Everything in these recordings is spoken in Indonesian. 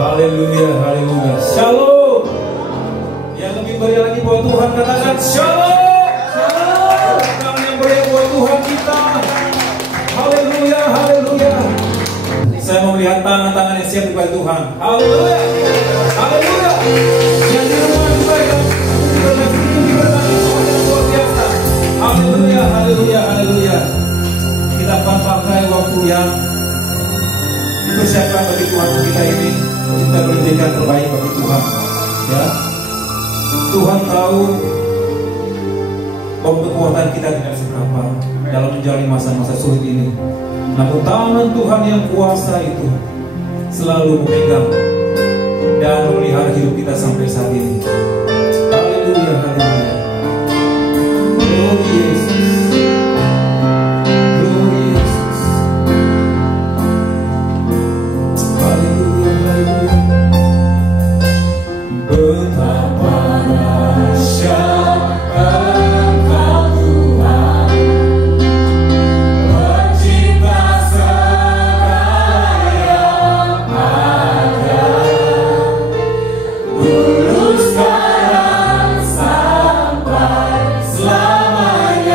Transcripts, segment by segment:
Haleluya, haleluya. Shalom. Yang lebih meriah lagi buat Tuhan katakan shalom. Shalom. Yang meriah buat Tuhan kita. Haleluya, haleluya. Saya mau melihat tangan-tangan yang siap dipakai Tuhan. Haleluya, haleluya. Yang di rumah juga yang berkati Tuhan yang luar biasa. Haleluya, haleluya, haleluya. Kita akan pakai waktu yang dipersiapkan bagi Tuhan kita ini. Kita berikan terbaik bagi Tuhan. Ya, Tuhan tahu bahwa kekuatan kita tidak seberapa dalam menjalani masa-masa sulit ini. Namun tangan Tuhan yang kuasa itu selalu memegang dan memelihara hidup kita sampai saat ini. Haleluya, haleluya. Oh Yesus. Oh Yesus. Haleluya, haleluya. Betapa dahsyat Engkau Tuhan, pencipta segala yang ada. Dulu, sekarang, sampai selamanya.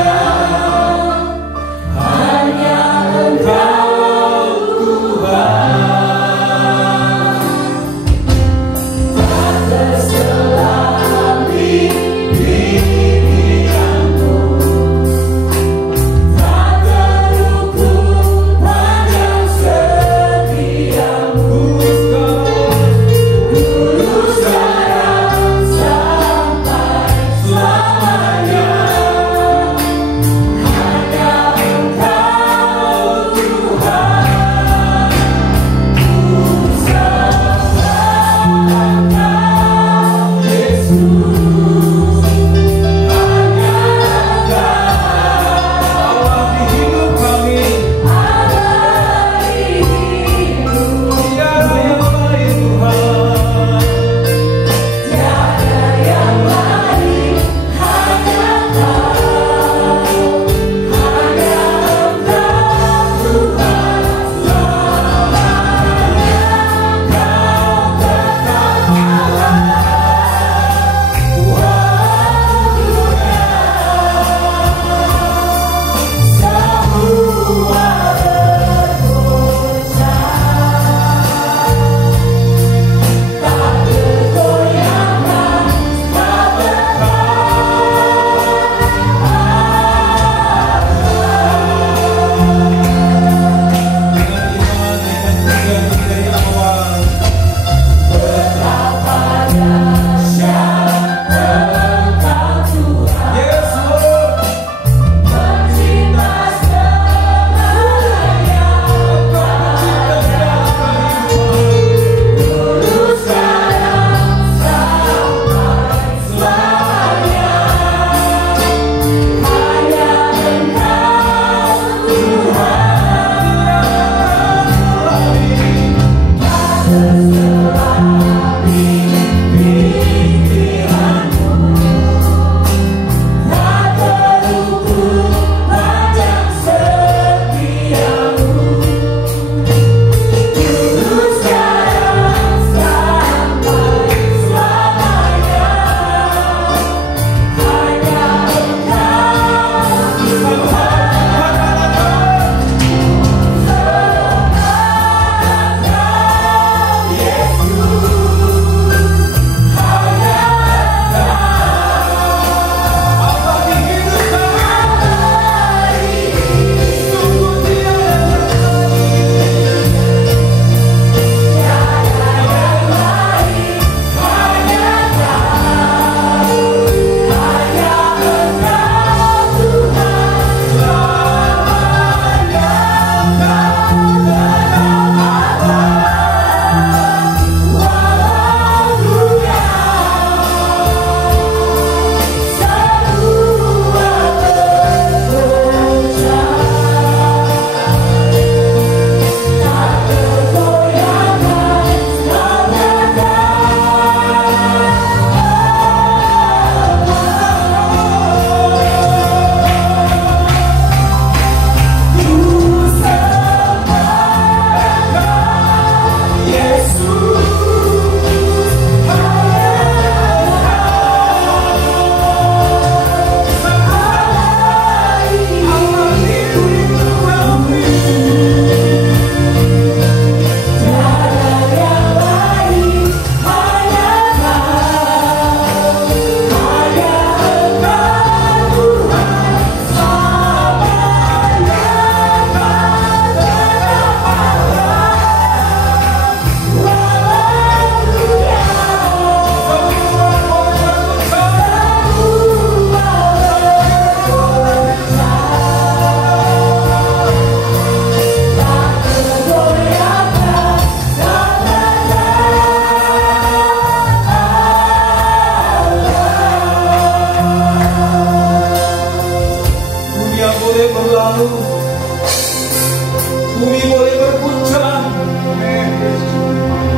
Bumi boleh berguncang,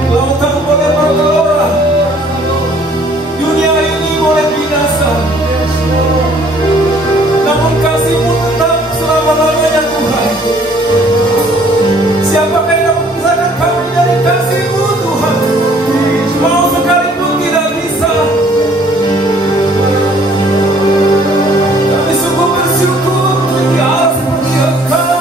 lautan boleh bergelora, dunia ini boleh binasa, namun kasih-Mu tetap selama-lamanya Tuhan. Siapakah yang memisahkan kami dari kasih-Mu Tuhan? Mau sekalipun tidak bisa. Kami sungguh bersyukur memiliki Allah seperti Engkau.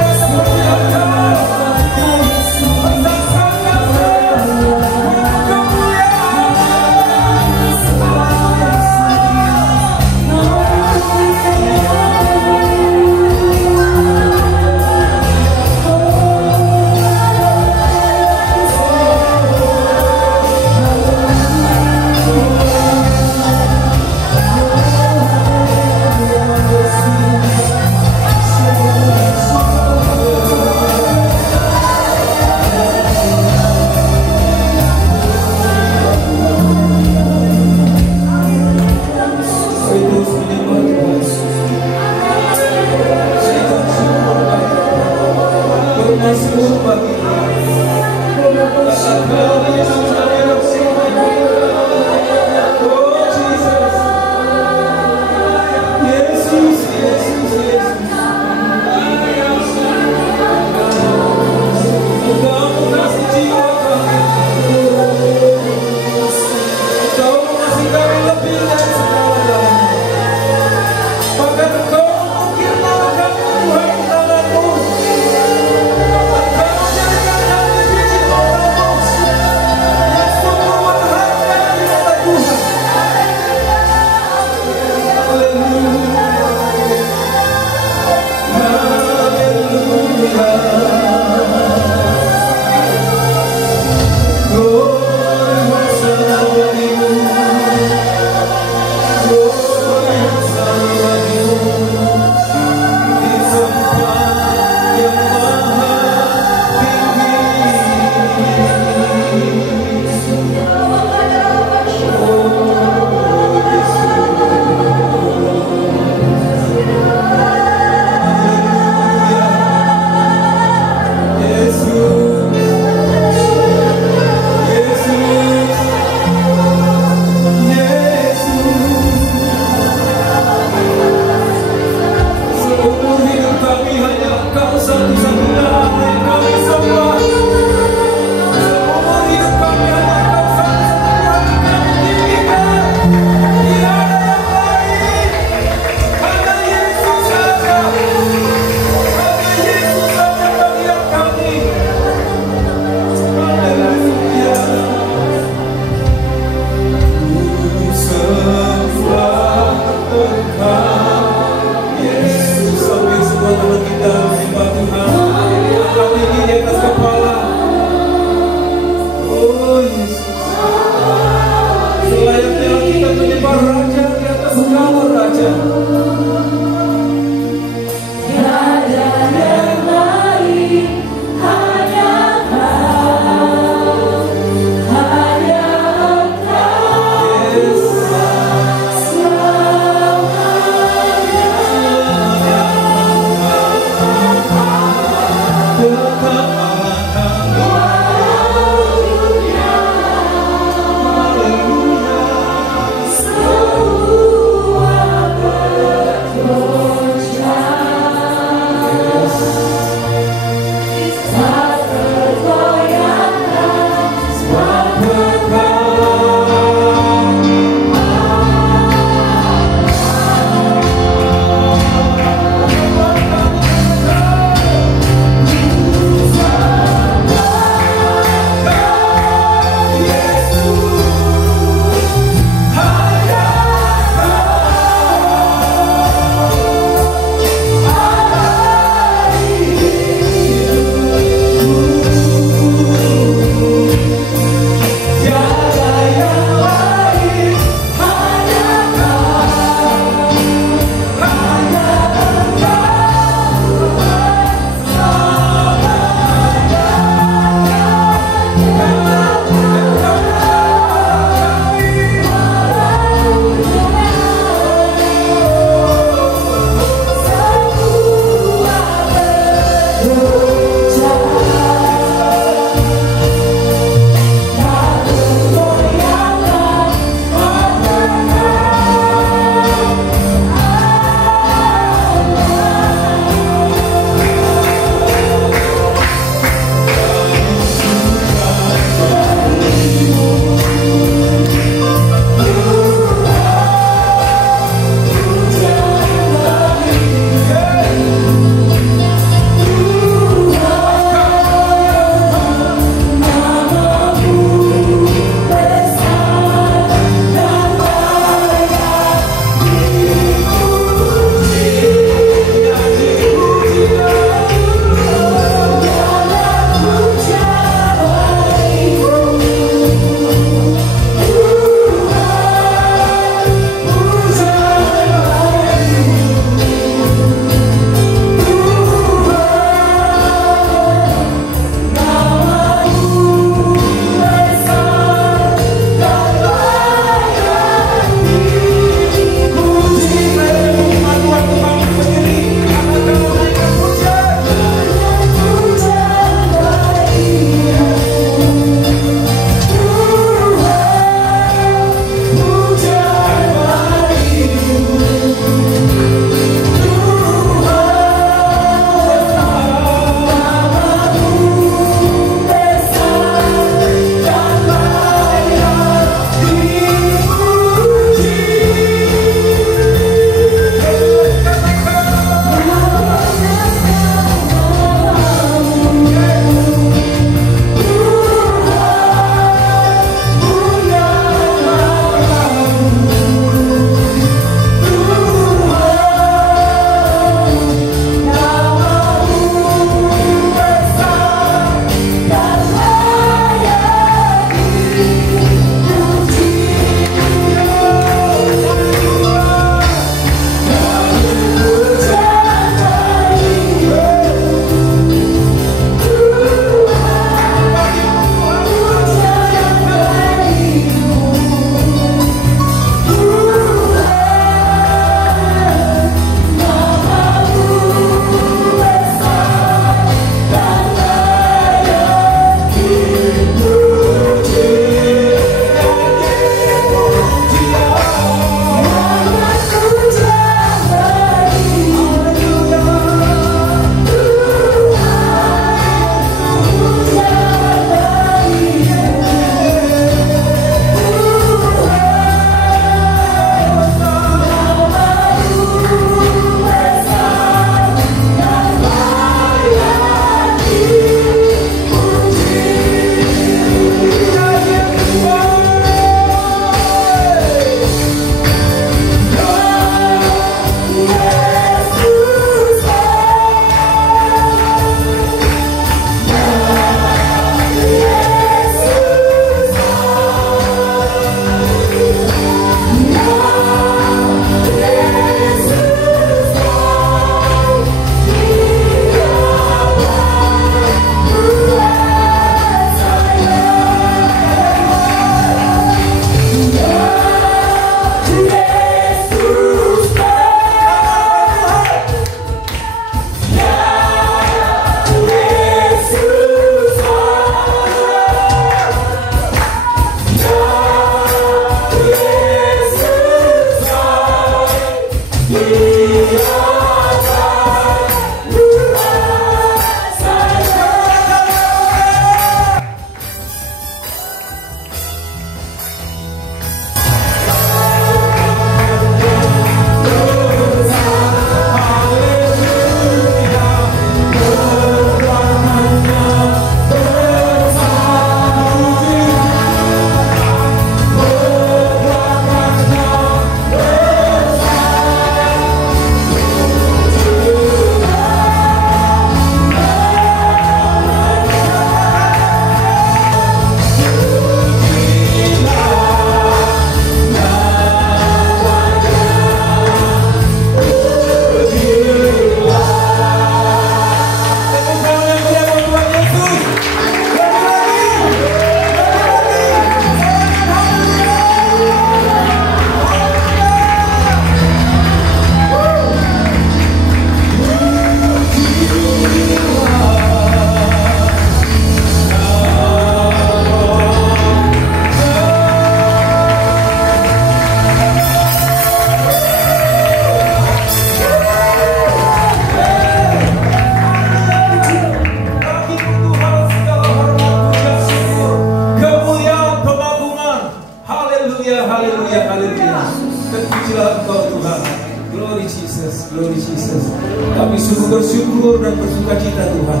bersyukur dan bersuka cita Tuhan.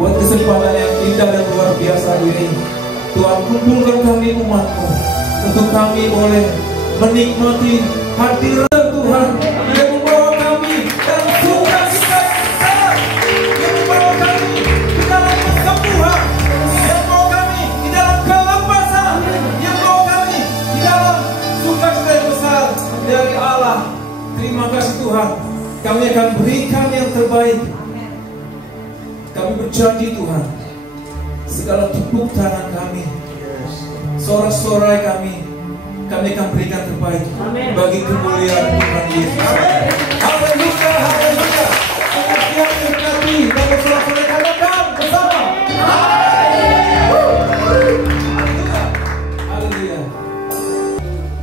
Buat kesempatan yang indah dan luar biasa ini, Tuhan kumpulkan kami umat-Mu untuk kami boleh menikmati hadirat Tuhan yang membawa kami dalam sukacita besar, yang membawa kami di dalam kesembuhan, yang membawa kami di dalam kelepasan, yang membawa kami di dalam sukacita yang besar dari Allah. Terima kasih Tuhan. Kami akan berikan yang terbaik. Kami berjanji Tuhan, segala tepuk tangan kami, sorak-sorai kami akan berikan terbaik. Amen. Bagi kemuliaan Tuhan Yesus. Haleluya, haleluya. Yang diberkati dan bersorak-sorai katakan bersama. Haleluya.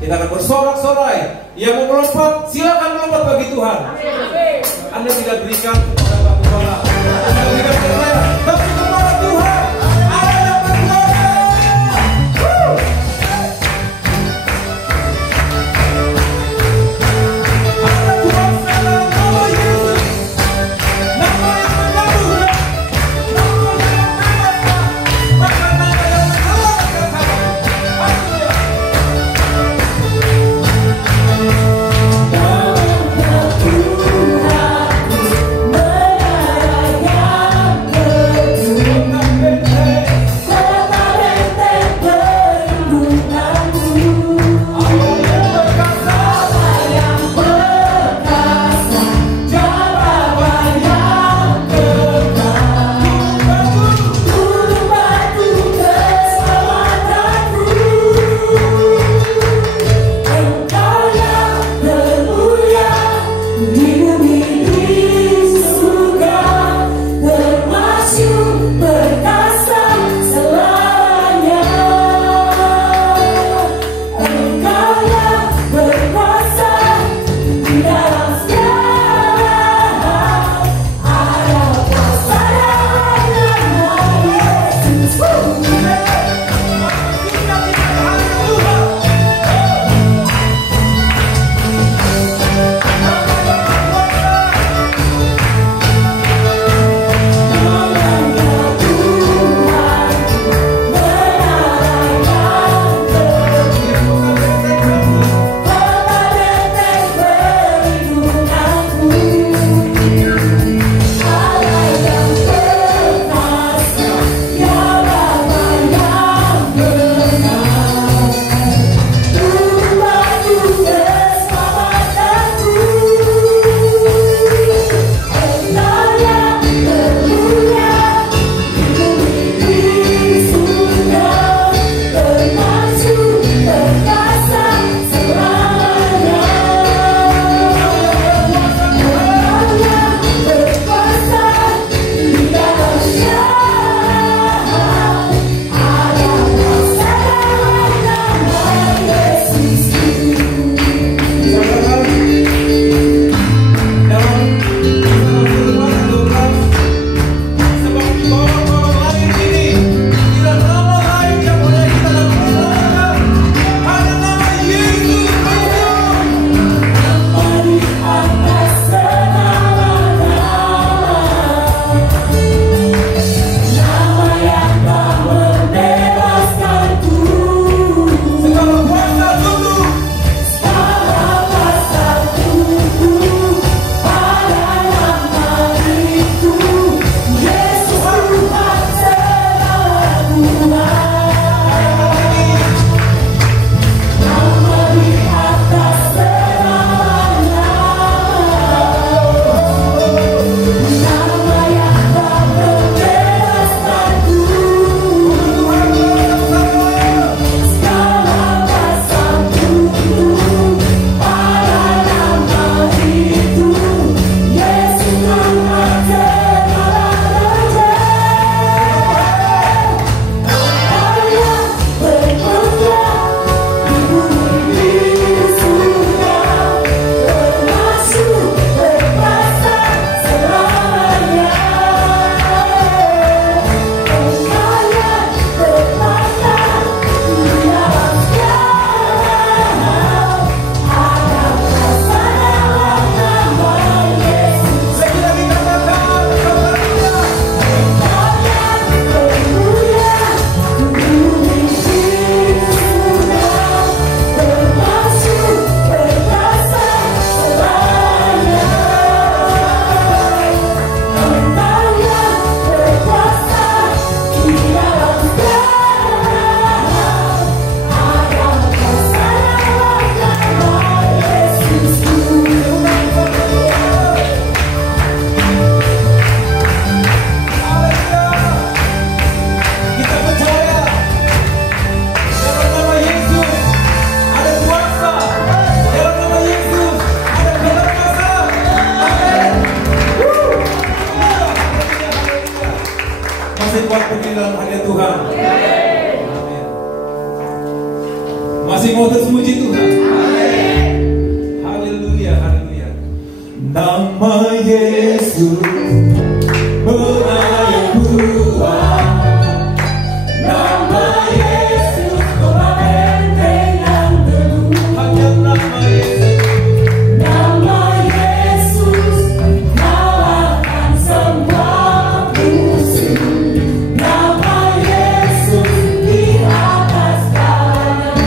Kita akan bersorak-sorai. Yang mau melompat, silakan melompat bagi Tuhan. Anda tidak berikan kepada Pak Gembala, Anda berikan kepada saya, tapi kepada Tuhan. Allah yang berkuasa. Ada kuasa dalam nama Yesus, nama yang menyembuhkan, nama yang membebaskan, bahkan nama yang menyelamatkan kami. Haleluya. Tuhan pergi dalam hadirat Tuhan? Amin. Masih mau terus muji Tuhan? Haleluya, haleluya. Nama Yesus melayang kuat. Nama Yesus kota benteng yang teguh. Hanya nama Yesus. Nama Yesus kalahkan semua musuh. Nama Yesus di atas segalanya.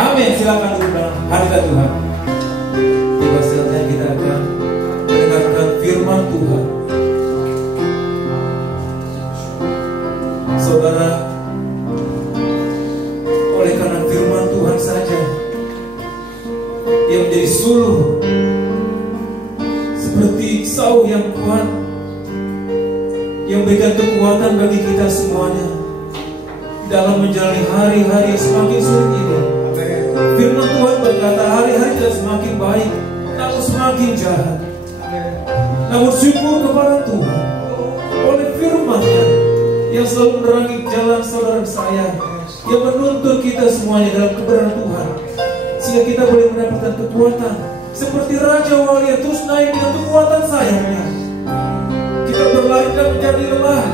Amin. Silakan duduk dalam hadirat Tuhan. Tiba saatnya kita akan mendengarkan firman Tuhan. Saudara, oleh karena firman Tuhan saja yang menjadi suluh seperti sauh yang kuat, yang berikan kekuatan bagi kita semuanya dalam menjalani hari-hari yang semakin sulit ini. Firman Tuhan berkata hari-hari tidak semakin baik, namun semakin jahat. Namun syukur kepada Tuhan oleh firman-Nya yang selalu menerangi jalan saudara saya, yang menuntun kita semuanya dalam kebenaran Tuhan, sehingga kita boleh mendapatkan kekuatan seperti Raja Wali yang terus naik dengan kekuatan sayapnya. Kita berlari dan menjadi lelah,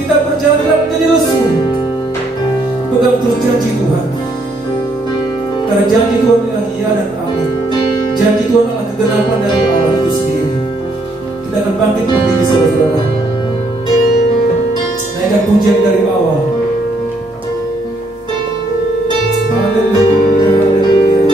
kita berjalan dan menjadi lesu. Pegang terus janji Tuhan, karena janji Tuhan adalah iya dan amin. Janji Tuhan adalah kegenapan dari Allah itu sendiri. Kita akan bangkit berdiri saudara-saudara, naikkan pujian dari awal. Haleluya, haleluya.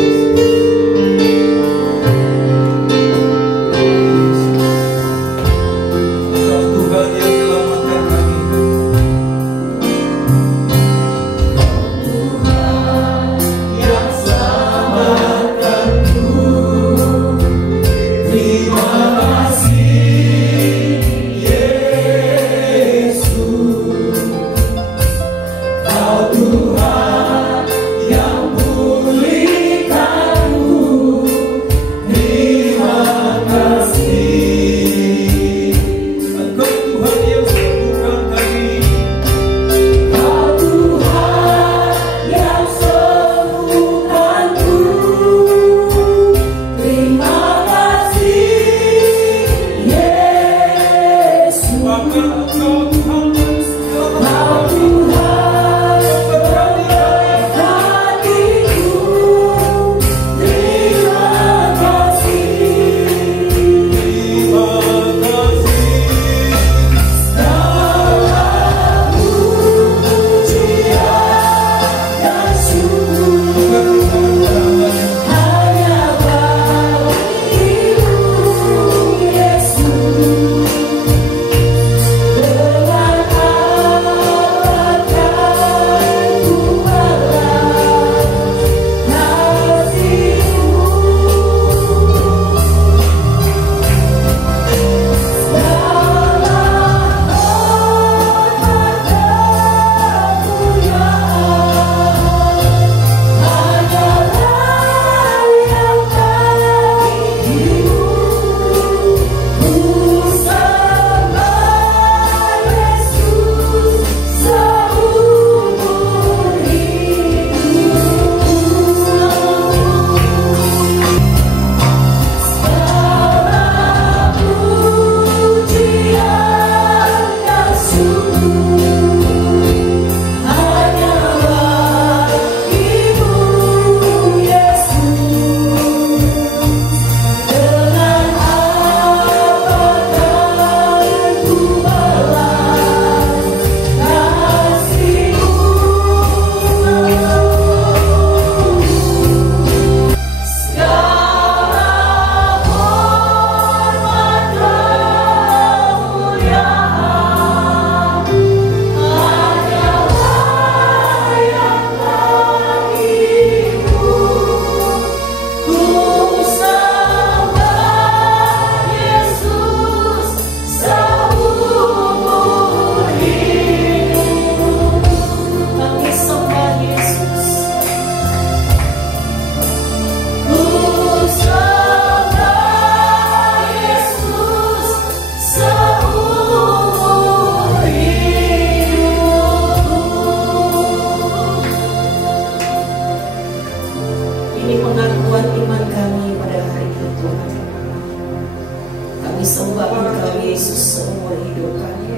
Kami sembah Engkau Yesus seumur hidup kami.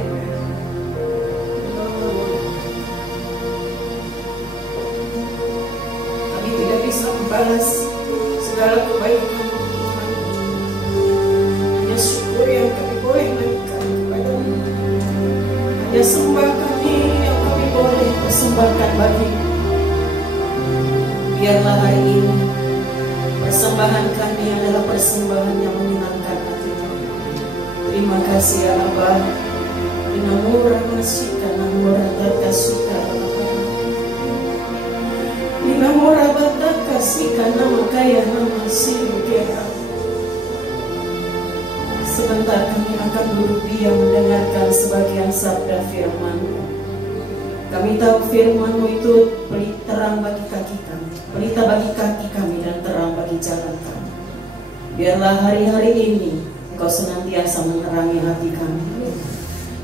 Kami tidak bisa membalas segala kebaikan Tuhan. Hanya syukur yang kami boleh berikan kepada-Mu. Hanya sembah kami yang kami boleh persembahkan bagi-Mu. Biarlah hari ini persembahan kami adalah persembahan yang menyenangkan hati-Mu. Terima kasih ya Abah. Inamura kasih namura terkasih Inamura terkasih nama kaya nama sirukera. Sebentar kami akan duduk diam mendengarkan sebagian sabda firman-Mu. Kami tahu firman-Mu itu terang bagi kaki kami, pelita bagi kaki kami, dan terang bagi jalan kami. Biarlah hari-hari ini Engkau senantiasa menerangi hati kami.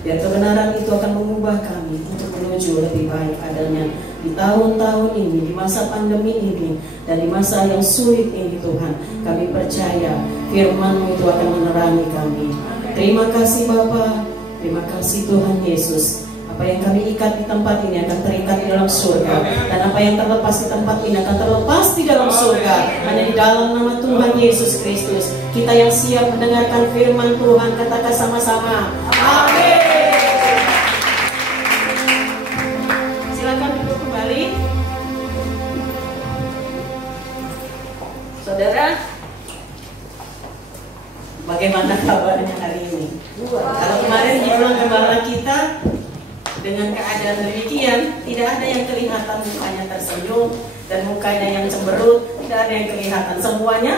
Biar kebenaran itu akan mengubah kami untuk menuju lebih baik adanya di tahun-tahun ini, di masa pandemi ini, dan di masa yang sulit ini Tuhan. Kami percaya firman-Mu itu akan menerangi kami. Terima kasih Bapa, terima kasih Tuhan Yesus. Apa yang kami ikat di tempat ini akan terikat di dalam surga, dan apa yang terlepas di tempat ini akan terlepas di dalam surga. Hanya di dalam nama Tuhan Yesus Kristus kita yang siap mendengarkan firman Tuhan, katakan sama-sama amin. Silakan duduk kembali. Saudara, bagaimana kabarnya hari ini? Kalau kemarin di ruang gembala kita dengan keadaan demikian, tidak ada yang kelihatan mukanya tersenyum dan mukanya yang cemberut, tidak ada yang kelihatan, semuanya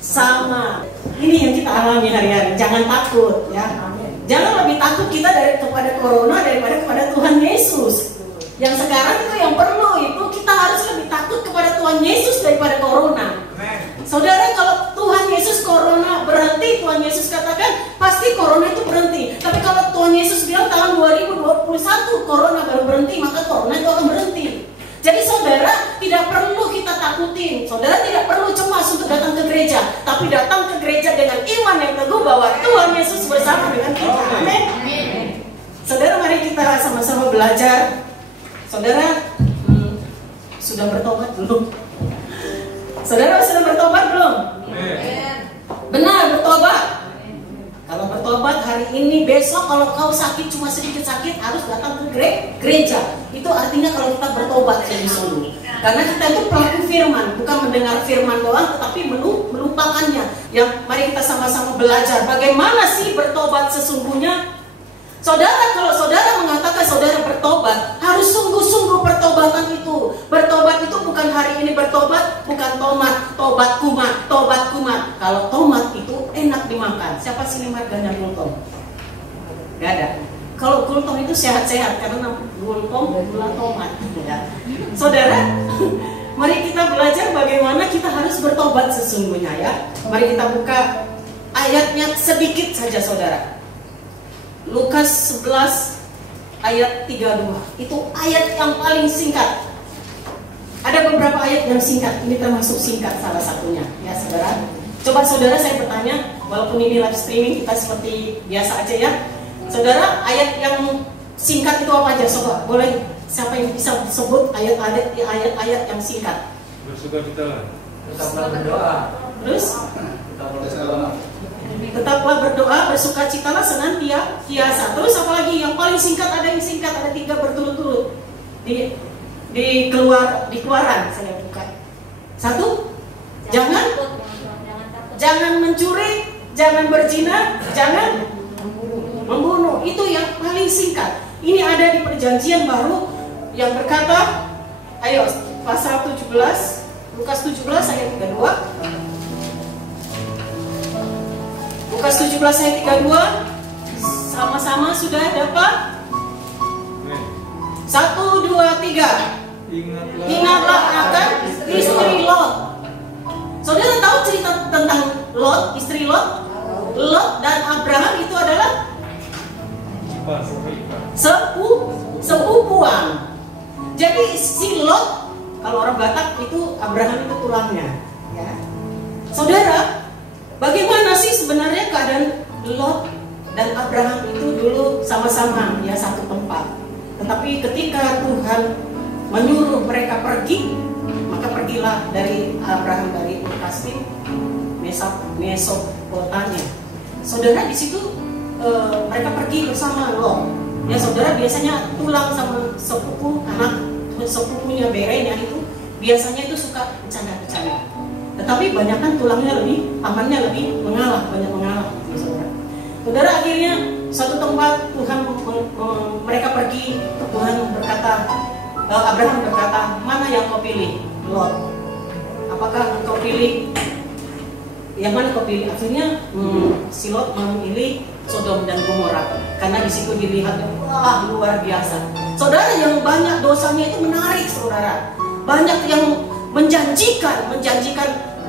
sama. Ini yang kita alami hari-hari. Jangan takut, ya. Jangan lebih takut kita kepada corona daripada kepada Tuhan Yesus. Yang sekarang itu yang perlu itu kita harus lebih takut kepada Tuhan Yesus daripada corona. Saudara, kalau Tuhan Yesus corona berhenti, Tuhan Yesus katakan pasti corona itu berhenti. Tapi kalau Tuhan Yesus bilang tahun 2021 corona baru berhenti, maka corona itu akan berhenti. Jadi saudara, tidak perlu kita takutin. Saudara tidak perlu cemas untuk datang ke gereja, tapi datang ke gereja dengan iman yang teguh bahwa Tuhan Yesus bersama dengan kita. Amin. Saudara, mari kita sama-sama belajar. Saudara, sudah bertobat belum? Saudara sudah bertobat belum? Benar, bertobat. Kalau bertobat hari ini, besok kalau kau sakit cuma sedikit sakit harus datang ke gereja. Itu artinya kalau kita bertobat sungguh-sungguh. Karena kita itu pelaku firman, bukan mendengar firman doang, tetapi melupakannya. Yang mari kita sama-sama belajar bagaimana sih bertobat sesungguhnya. Saudara, kalau saudara mengatakan saudara bertobat, harus sungguh-sungguh pertobatan itu. Bertobat itu bukan hari ini bertobat, bukan tobat kumat. Kalau tomat itu enak dimakan. Siapa sini marganya gultom? Gak ada. Kalau gultom itu sehat-sehat karena gultom gula tomat. Ya. Saudara, mari kita belajar bagaimana kita harus bertobat sesungguhnya ya. Mari kita buka ayatnya sedikit saja saudara. Lukas 11 ayat 32. Itu ayat yang paling singkat. Ada beberapa ayat yang singkat. Ini termasuk singkat salah satunya ya saudara. Coba saudara saya bertanya, walaupun ini live streaming kita seperti biasa aja ya. Saudara, ayat yang singkat itu apa aja? Coba boleh siapa yang bisa sebut ayat-ayat yang singkat? Bersukacitalah. Tetaplah berdoa. Terus? Tetaplah berdoa, bersukacitalah senantiasa. Terus apa lagi? Yang paling singkat, ada yang singkat, ada 3 berturut-turut. Di Keluaran saya buka. 1, jangan mencuri, jangan berzina, jangan membunuh. Itu yang paling singkat. Ini ada di Perjanjian Baru yang berkata, ayo pasal 17, Lukas 17 ayat 32. Lukas 17 ayat 32. Sama-sama sudah dapat? 1, 2, 3. Ingatlah akan istri Lot. Saudara tahu cerita tentang Lot, istri Lot? Lot dan Abraham itu adalah sepupuan. Jadi si Lot, kalau orang Batak itu Abraham itu tulangnya ya. Saudara, bagaimana sih sebenarnya keadaan Lot dan Abraham itu dulu sama-sama ya satu tempat. Tetapi ketika Tuhan menyuruh mereka pergi, maka pergilah dari Abraham dari Ur Kasdim, Mesopotamia. Saudara, di situ mereka pergi bersama Lot. Ya saudara, biasanya tulang sama sepupu, anak sepupunya berenya itu biasanya itu suka bercanda-bercanda. Tetapi banyak kan tulangnya lebih, pamannya lebih mengalah, banyak mengalah. Saudara, saudara akhirnya satu tempat Tuhan mereka pergi. Tuhan berkata, Abraham berkata, mana yang kau pilih? Lot. Apakah engkau pilih? Yang mana kau pilih? Akhirnya si Lot memilih Sodom dan Gomora, karena di situ dilihat wah luar biasa. Saudara, yang banyak dosanya itu menarik, saudara. Banyak yang menjanjikan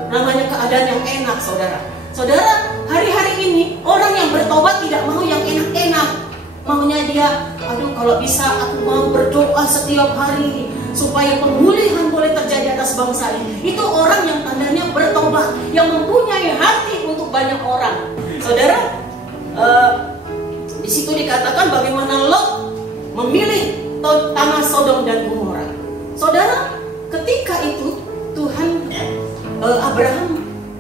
namanya keadaan yang enak, saudara. Saudara, hari-hari ini orang yang bertobat tidak mau yang enak-enak. Maunya dia, aduh kalau bisa aku mau berdoa setiap hari supaya pemulihan boleh terjadi atas bangsa ini. Itu orang yang tandanya bertobat, yang mempunyai hati untuk banyak orang. Saudara, di situ dikatakan bagaimana Lot memilih tanah Sodom dan Gomora. Saudara, ketika itu Tuhan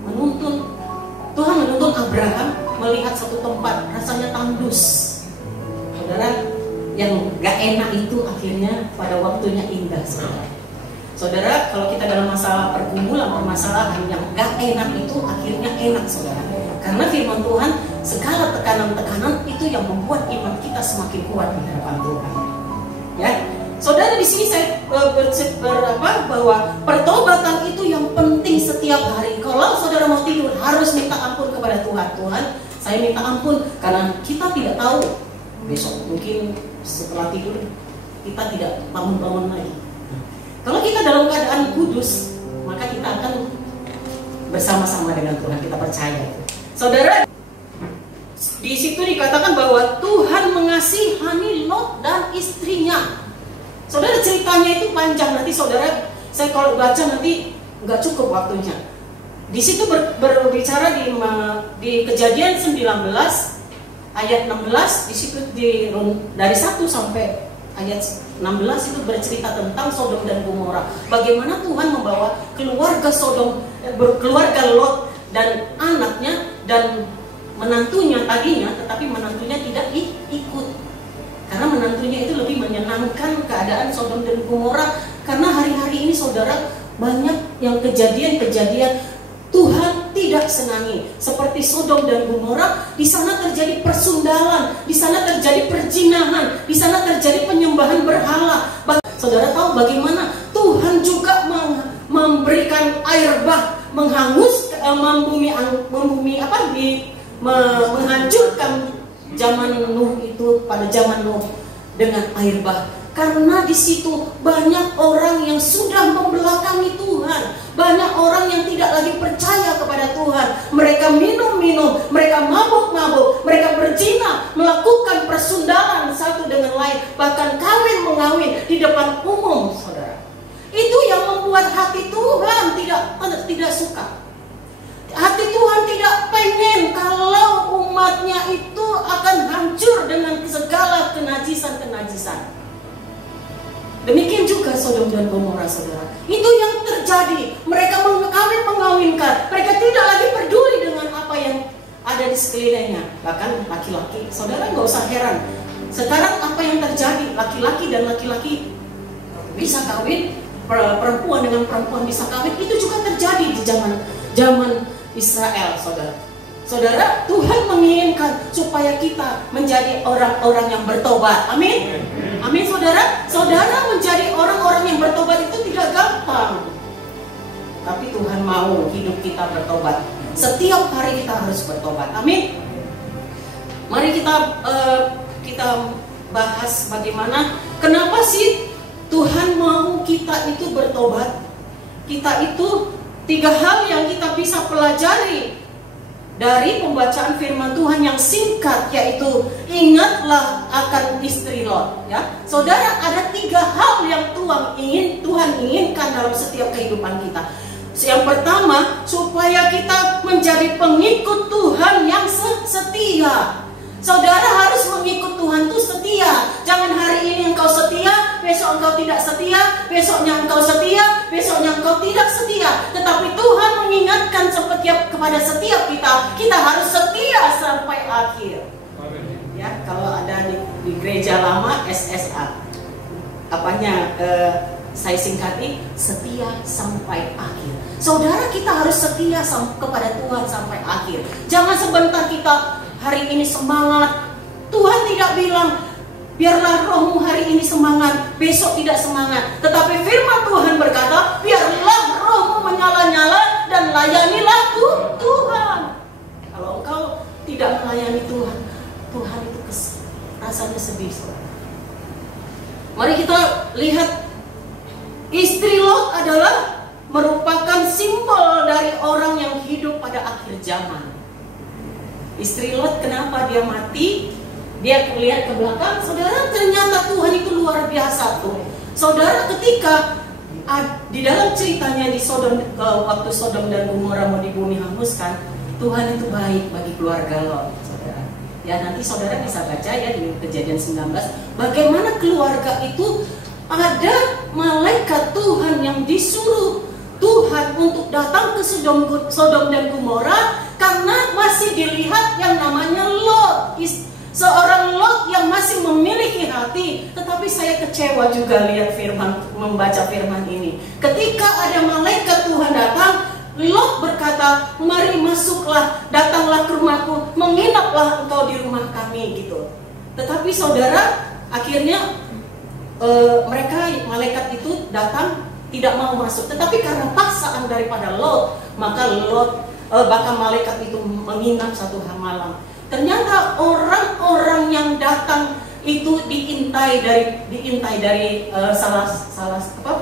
menuntun Abraham melihat satu tempat rasanya tandus. Saudara, yang gak enak itu akhirnya pada waktunya indah, saudara. Saudara, kalau kita dalam masalah permasalahan yang gak enak itu akhirnya enak, saudara. Karena firman Tuhan, segala tekanan-tekanan itu yang membuat iman kita semakin kuat di hadapan Tuhan. Ya, saudara, di sini saya bahwa pertobatan itu yang penting setiap hari. Kalau saudara mau tidur harus minta ampun kepada Tuhan. Tuhan, saya minta ampun karena kita tidak tahu besok mungkin setelah tidur kita tidak bangun-bangun lagi. Kalau kita dalam keadaan kudus, maka kita akan bersama-sama dengan Tuhan, kita percaya. Saudara, di situ dikatakan bahwa Tuhan mengasihani Lot dan istrinya. Saudara, ceritanya itu panjang, nanti saudara, saya kalau baca nanti nggak cukup waktunya. Di situ berbicara di Kejadian 19 ayat 16, di situ dari 1 sampai ayat 16 itu bercerita tentang Sodom dan Gomora. Bagaimana Tuhan membawa keluarga keluarga Lot dan anaknya dan menantunya tadinya, tetapi menantunya tidak ikut. Karena menantunya itu lebih menyenangkan keadaan Sodom dan Gomora. Karena hari-hari ini saudara, banyak yang kejadian-kejadian Tuhan tidak senangi. Seperti Sodom dan Gomora, di sana terjadi persundalan, di sana terjadi perzinahan, di sana terjadi penyembahan berhala. Saudara tahu bagaimana Tuhan juga memberikan air bah, menghancurkan zaman Nuh itu, pada zaman Nuh dengan air bah. Karena di situ banyak orang yang sudah membelakangi Tuhan, banyak orang yang tidak lagi percaya kepada Tuhan. Mereka minum-minum, mereka mabuk-mabuk, mereka berzina, melakukan persundalan satu dengan lain, bahkan kawin-mengawin di depan umum, saudara. Itu yang membuat hati Tuhan tidak suka. Hati Tuhan tidak pengen kalau umatnya itu akan hancur dengan segala kenajisan-kenajisan. Demikian juga Sodom dan Gomora, saudara. Itu yang terjadi. Mereka mengawinkan. Mereka tidak lagi peduli dengan apa yang ada di sekelilingnya. Bahkan laki-laki, saudara nggak usah heran. Sekarang apa yang terjadi? Laki-laki dan laki-laki bisa kawin, perempuan dengan perempuan bisa kawin. Itu juga terjadi di zaman Israel, saudara. Saudara, Tuhan menginginkan supaya kita menjadi orang-orang yang bertobat. Amin. Amin, saudara. Saudara, menjadi orang-orang yang bertobat itu tidak gampang. Tapi Tuhan mau hidup kita bertobat. Setiap hari kita harus bertobat. Amin. Mari kita bahas bagaimana, kenapa sih Tuhan mau kita itu bertobat. Kita itu 3 hal yang kita bisa pelajari dari pembacaan firman Tuhan yang singkat, yaitu ingatlah akan istri Lot. Ya, saudara, ada 3 hal yang Tuhan inginkan dalam setiap kehidupan kita. Yang pertama, supaya kita menjadi pengikut Tuhan yang setia. Saudara harus mengikut Tuhan itu setia. Jangan hari ini engkau setia, besok engkau tidak setia, besoknya engkau setia, besoknya engkau tidak setia. Tetapi Tuhan mengingatkan kepada setiap kita harus setia sampai akhir. Ya, kalau ada di gereja lama SSA, apanya saya singkati, setia sampai akhir. Saudara, kita harus setia kepada Tuhan sampai akhir. Jangan sebentar kita hari ini semangat. Tuhan tidak bilang biarlah rohmu hari ini semangat, besok tidak semangat. Tetapi firman Tuhan berkata, biarlah rohmu menyala-nyala dan layanilah Tuhan. Kalau engkau tidak melayani Tuhan, Tuhan itu rasanya sedih. Mari kita lihat, istri Lot adalah merupakan simbol dari orang yang hidup pada akhir zaman. Istri Lot, kenapa dia mati? Dia lihat ke belakang, saudara, ternyata Tuhan itu luar biasa tuh. Saudara, ketika di dalam ceritanya di Sodom, waktu Sodom dan Gomora mau dibumi hanguskan, Tuhan itu baik bagi keluarga Lot, saudara. Ya, nanti saudara bisa baca ya di Kejadian 19, bagaimana keluarga itu ada malaikat Tuhan yang disuruh Tuhan untuk datang ke Sodom dan Gomora karena masih dilihat yang namanya Lot, seorang Lot yang masih memiliki hati. Tetapi saya kecewa juga lihat membaca firman ini. Ketika ada malaikat Tuhan datang, Lot berkata, mari masuklah, datanglah ke rumahku, menginaplah engkau di rumah kami gitu. Tetapi saudara, akhirnya mereka malaikat itu datang tidak mau masuk. Tetapi karena paksaan daripada Lot, maka bahkan malaikat itu menginap satu malam. Ternyata orang-orang yang datang itu diintai dari salah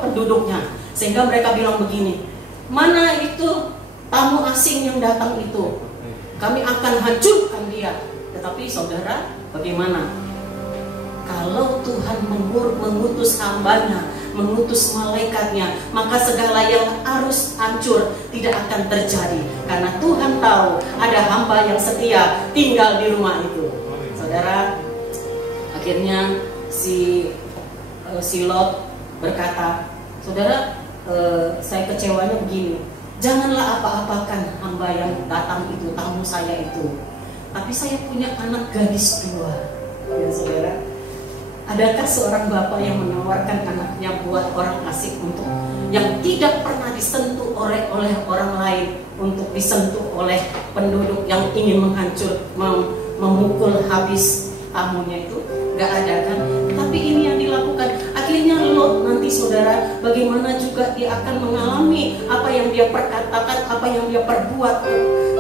penduduknya, sehingga mereka bilang begini, mana itu tamu asing yang datang itu, kami akan hancurkan dia. Tetapi saudara, bagaimana kalau Tuhan mengutus hambanya, mengutus malaikatnya, maka segala yang harus hancur tidak akan terjadi. Karena Tuhan tahu ada hamba yang setia tinggal di rumah itu. Saudara, akhirnya si Lot berkata, saudara, saya kecewanya begini, janganlah apa-apakan hamba yang datang itu, tamu saya itu. Tapi saya punya anak gadis 2. Ya saudara, adakah seorang bapak yang menawarkan anaknya buat orang asing untuk yang tidak pernah disentuh oleh orang lain, untuk disentuh oleh penduduk yang ingin memukul habis tamunya itu? Gak ada kan? Tapi ini yang dilakukan. Akhirnya Lot nanti saudara, bagaimana juga dia akan mengalami apa yang dia perkatakan, apa yang dia perbuat,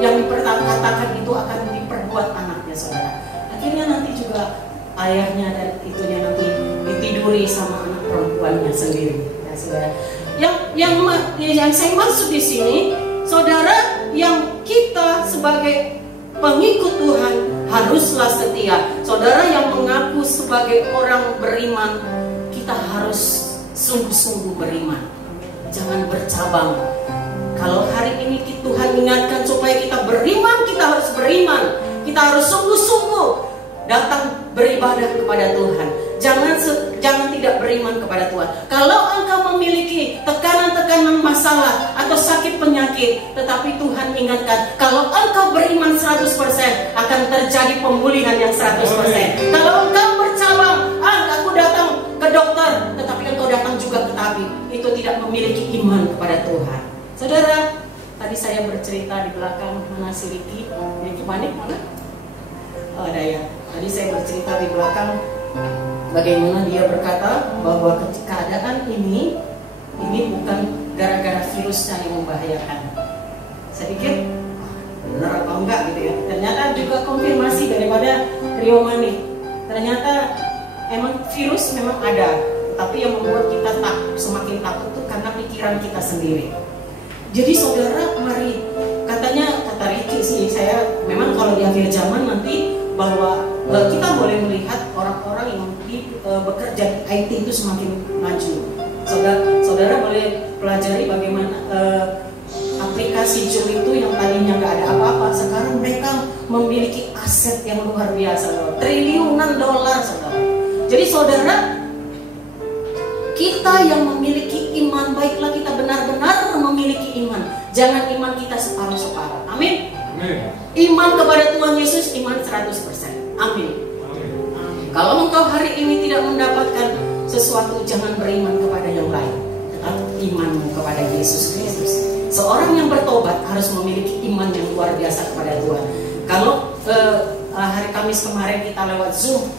yang diperkatakan itu akan diperbuat anaknya saudara. Akhirnya nanti juga ayahnya dan itunya nanti ditiduri sama anak perempuannya sendiri, ya saudara. Yang saya maksud di sini, saudara, yang kita sebagai pengikut Tuhan haruslah setia. Saudara yang mengaku sebagai orang beriman, kita harus sungguh-sungguh beriman, jangan bercabang. Kalau hari ini Tuhan ingatkan supaya kita beriman, kita harus beriman, kita harus sungguh-sungguh datang beribadah kepada Tuhan. Jangan tidak beriman kepada Tuhan. Kalau engkau memiliki tekanan-tekanan masalah atau sakit penyakit, tetapi Tuhan ingatkan, kalau engkau beriman 100% akan terjadi pemulihan yang 100%. Kalau engkau bercabang, aku datang ke dokter, tetapi engkau datang juga ke tabib, itu tidak memiliki iman kepada Tuhan. Saudara, tadi saya bercerita di belakang, mana si Riki? Riki panik mana? Oh, ada ya. Tadi saya bercerita di belakang bagaimana dia berkata bahwa keadaan ini bukan gara-gara virusnya yang membahayakan. Saya pikir benar apa enggak gitu ya. Ternyata juga konfirmasi daripada Rio Mani. Ternyata emang virus memang ada, tapi yang membuat kita semakin takut itu karena pikiran kita sendiri. Jadi saudara, mari, kata Ricky sih, saya memang kalau di akhir zaman nanti bahwa kita boleh melihat orang-orang yang bekerja di IT itu semakin maju. Saudara boleh pelajari bagaimana aplikasi Zoom itu yang tadinya nggak ada apa-apa, sekarang mereka memiliki aset yang luar biasa, triliunan dolar, saudara. Jadi saudara, kita yang memiliki iman, baiklah kita benar-benar memiliki iman. Jangan iman kita separuh-separuh. Amin. Amin. Iman kepada Tuhan Yesus, iman 100%. Amin. Kalau engkau hari ini tidak mendapatkan sesuatu, jangan beriman kepada yang lain, tetapi imanmu kepada Yesus Kristus. Seorang yang bertobat harus memiliki iman yang luar biasa kepada Tuhan. Kalau hari Kamis kemarin kita lewat Zoom,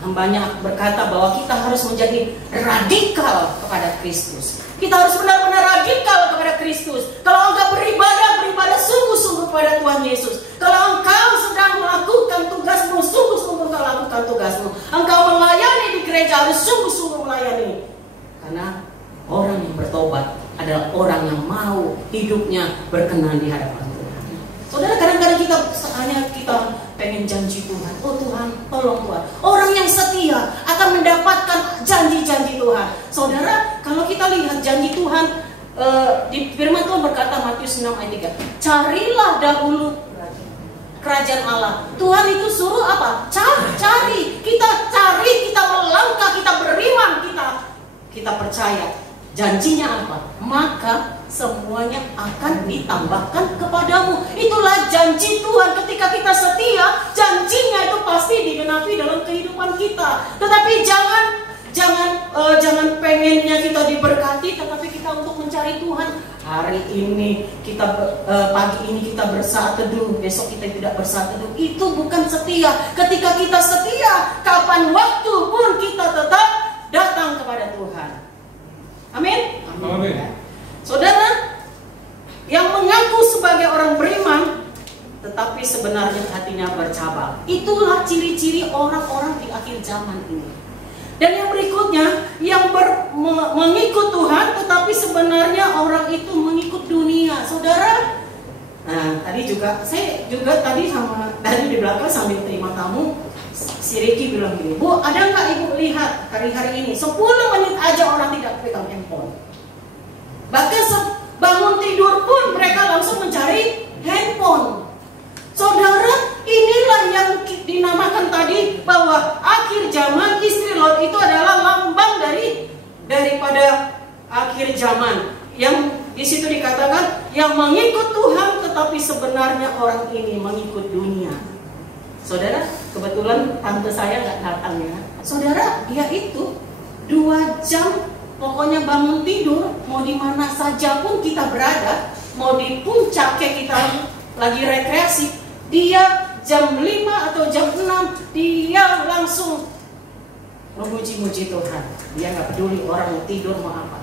hambanya berkata bahwa kita harus menjadi radikal kepada Kristus. Kita harus benar-benar radikal kepada Kristus. Kalau engkau beribadah sungguh-sungguh kepada Tuhan Yesus. Kalau engkau sedang melakukan tugasmu, sungguh-sungguh engkau lakukan tugasmu. Engkau melayani di gereja, harus sungguh-sungguh melayani. Karena orang yang bertobat adalah orang yang mau hidupnya berkenan di hadapan Tuhan. Saudara, kadang-kadang kita pengen janji Tuhan. Oh Tuhan, tolong Tuhan. Orang yang setia akan mendapatkan janji-janji Tuhan. Saudara, kalau kita lihat janji Tuhan, di firman Tuhan berkata Matius 6 ayat 3, carilah dahulu kerajaan Allah. Tuhan itu suruh apa? Cari. Kita cari, kita melangkah, kita beriman, kita percaya. Janjinya apa? Maka semuanya akan ditambahkan kepadamu. Itulah janji Tuhan. Ketika kita setia, janjinya itu pasti digenapi dalam kehidupan kita. Tetapi jangan pengennya kita diberkati, tetapi kita untuk mencari Tuhan. Hari ini kita pagi ini kita bersaat teduh, besok kita tidak bersaat teduh. Itu bukan setia. Ketika kita setia, kapan waktu pun kita tetap datang kepada Tuhan. Amin. Amin. Saudara, yang mengaku sebagai orang beriman, tetapi sebenarnya hatinya bercabang. Itulah ciri-ciri orang-orang di akhir zaman ini. Dan yang berikutnya, yang mengikut Tuhan, tetapi sebenarnya orang itu mengikut dunia. Saudara, nah saya juga tadi di belakang sambil terima tamu, si Ricky bilang gini, Bu, ada nggak Ibu lihat hari-hari ini 10 menit aja orang tidak pegang handphone. Bahkan bangun tidur pun mereka langsung mencari handphone. Saudara, inilah yang dinamakan tadi bahwa akhir zaman. Istri Lot itu adalah lambang daripada akhir zaman. Yang di situ dikatakan yang mengikut Tuhan, tetapi sebenarnya orang ini mengikut dunia. Saudara, kebetulan tante saya nggak datang ya. Saudara, dia itu 2 jam, pokoknya bangun tidur, mau di mana saja pun kita berada, mau di puncak kayak kita lagi rekreasi, dia jam 5 atau jam 6 dia langsung memuji-muji Tuhan. Dia nggak peduli orang mau tidur mau apa.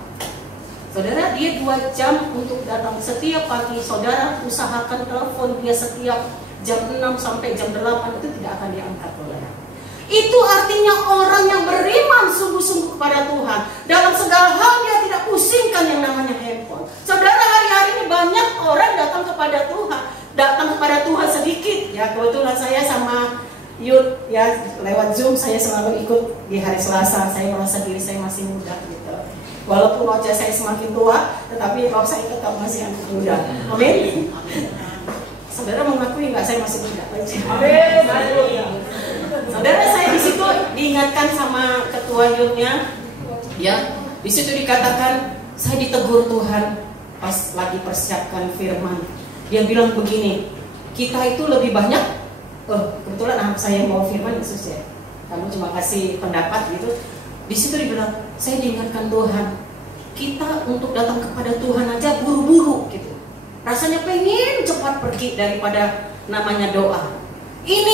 Saudara, dia 2 jam untuk datang setiap pagi. Saudara, usahakan telepon dia setiap jam 6 sampai jam 8 itu tidak akan diangkat oleh. Itu artinya orang yang beriman sungguh-sungguh kepada Tuhan. Dalam segala hal dia tidak pusingkan yang namanya handphone. Saudara, hari-hari ini banyak orang datang kepada Tuhan sedikit. Ya, kebetulan saya sama Yud ya lewat Zoom, saya selalu ikut di hari Selasa. Saya merasa diri saya masih muda gitu. Walaupun wajah saya semakin tua, tetapi roh saya tetap masih anak muda. Amin. Saudara mengakui nggak saya masih muda? Amin. Saudara, saya di situ diingatkan sama ketua Yudnya, ya, di situ dikatakan saya ditegur Tuhan pas lagi persiapkan firman. Dia bilang begini, kita itu lebih banyak, kebetulan anak saya mau firman Yesus ya, kamu cuma kasih pendapat gitu. Di situ dibilang, saya diingatkan Tuhan, kita untuk datang kepada Tuhan aja buru-buru gitu. Rasanya pengen cepat pergi daripada namanya doa. Ini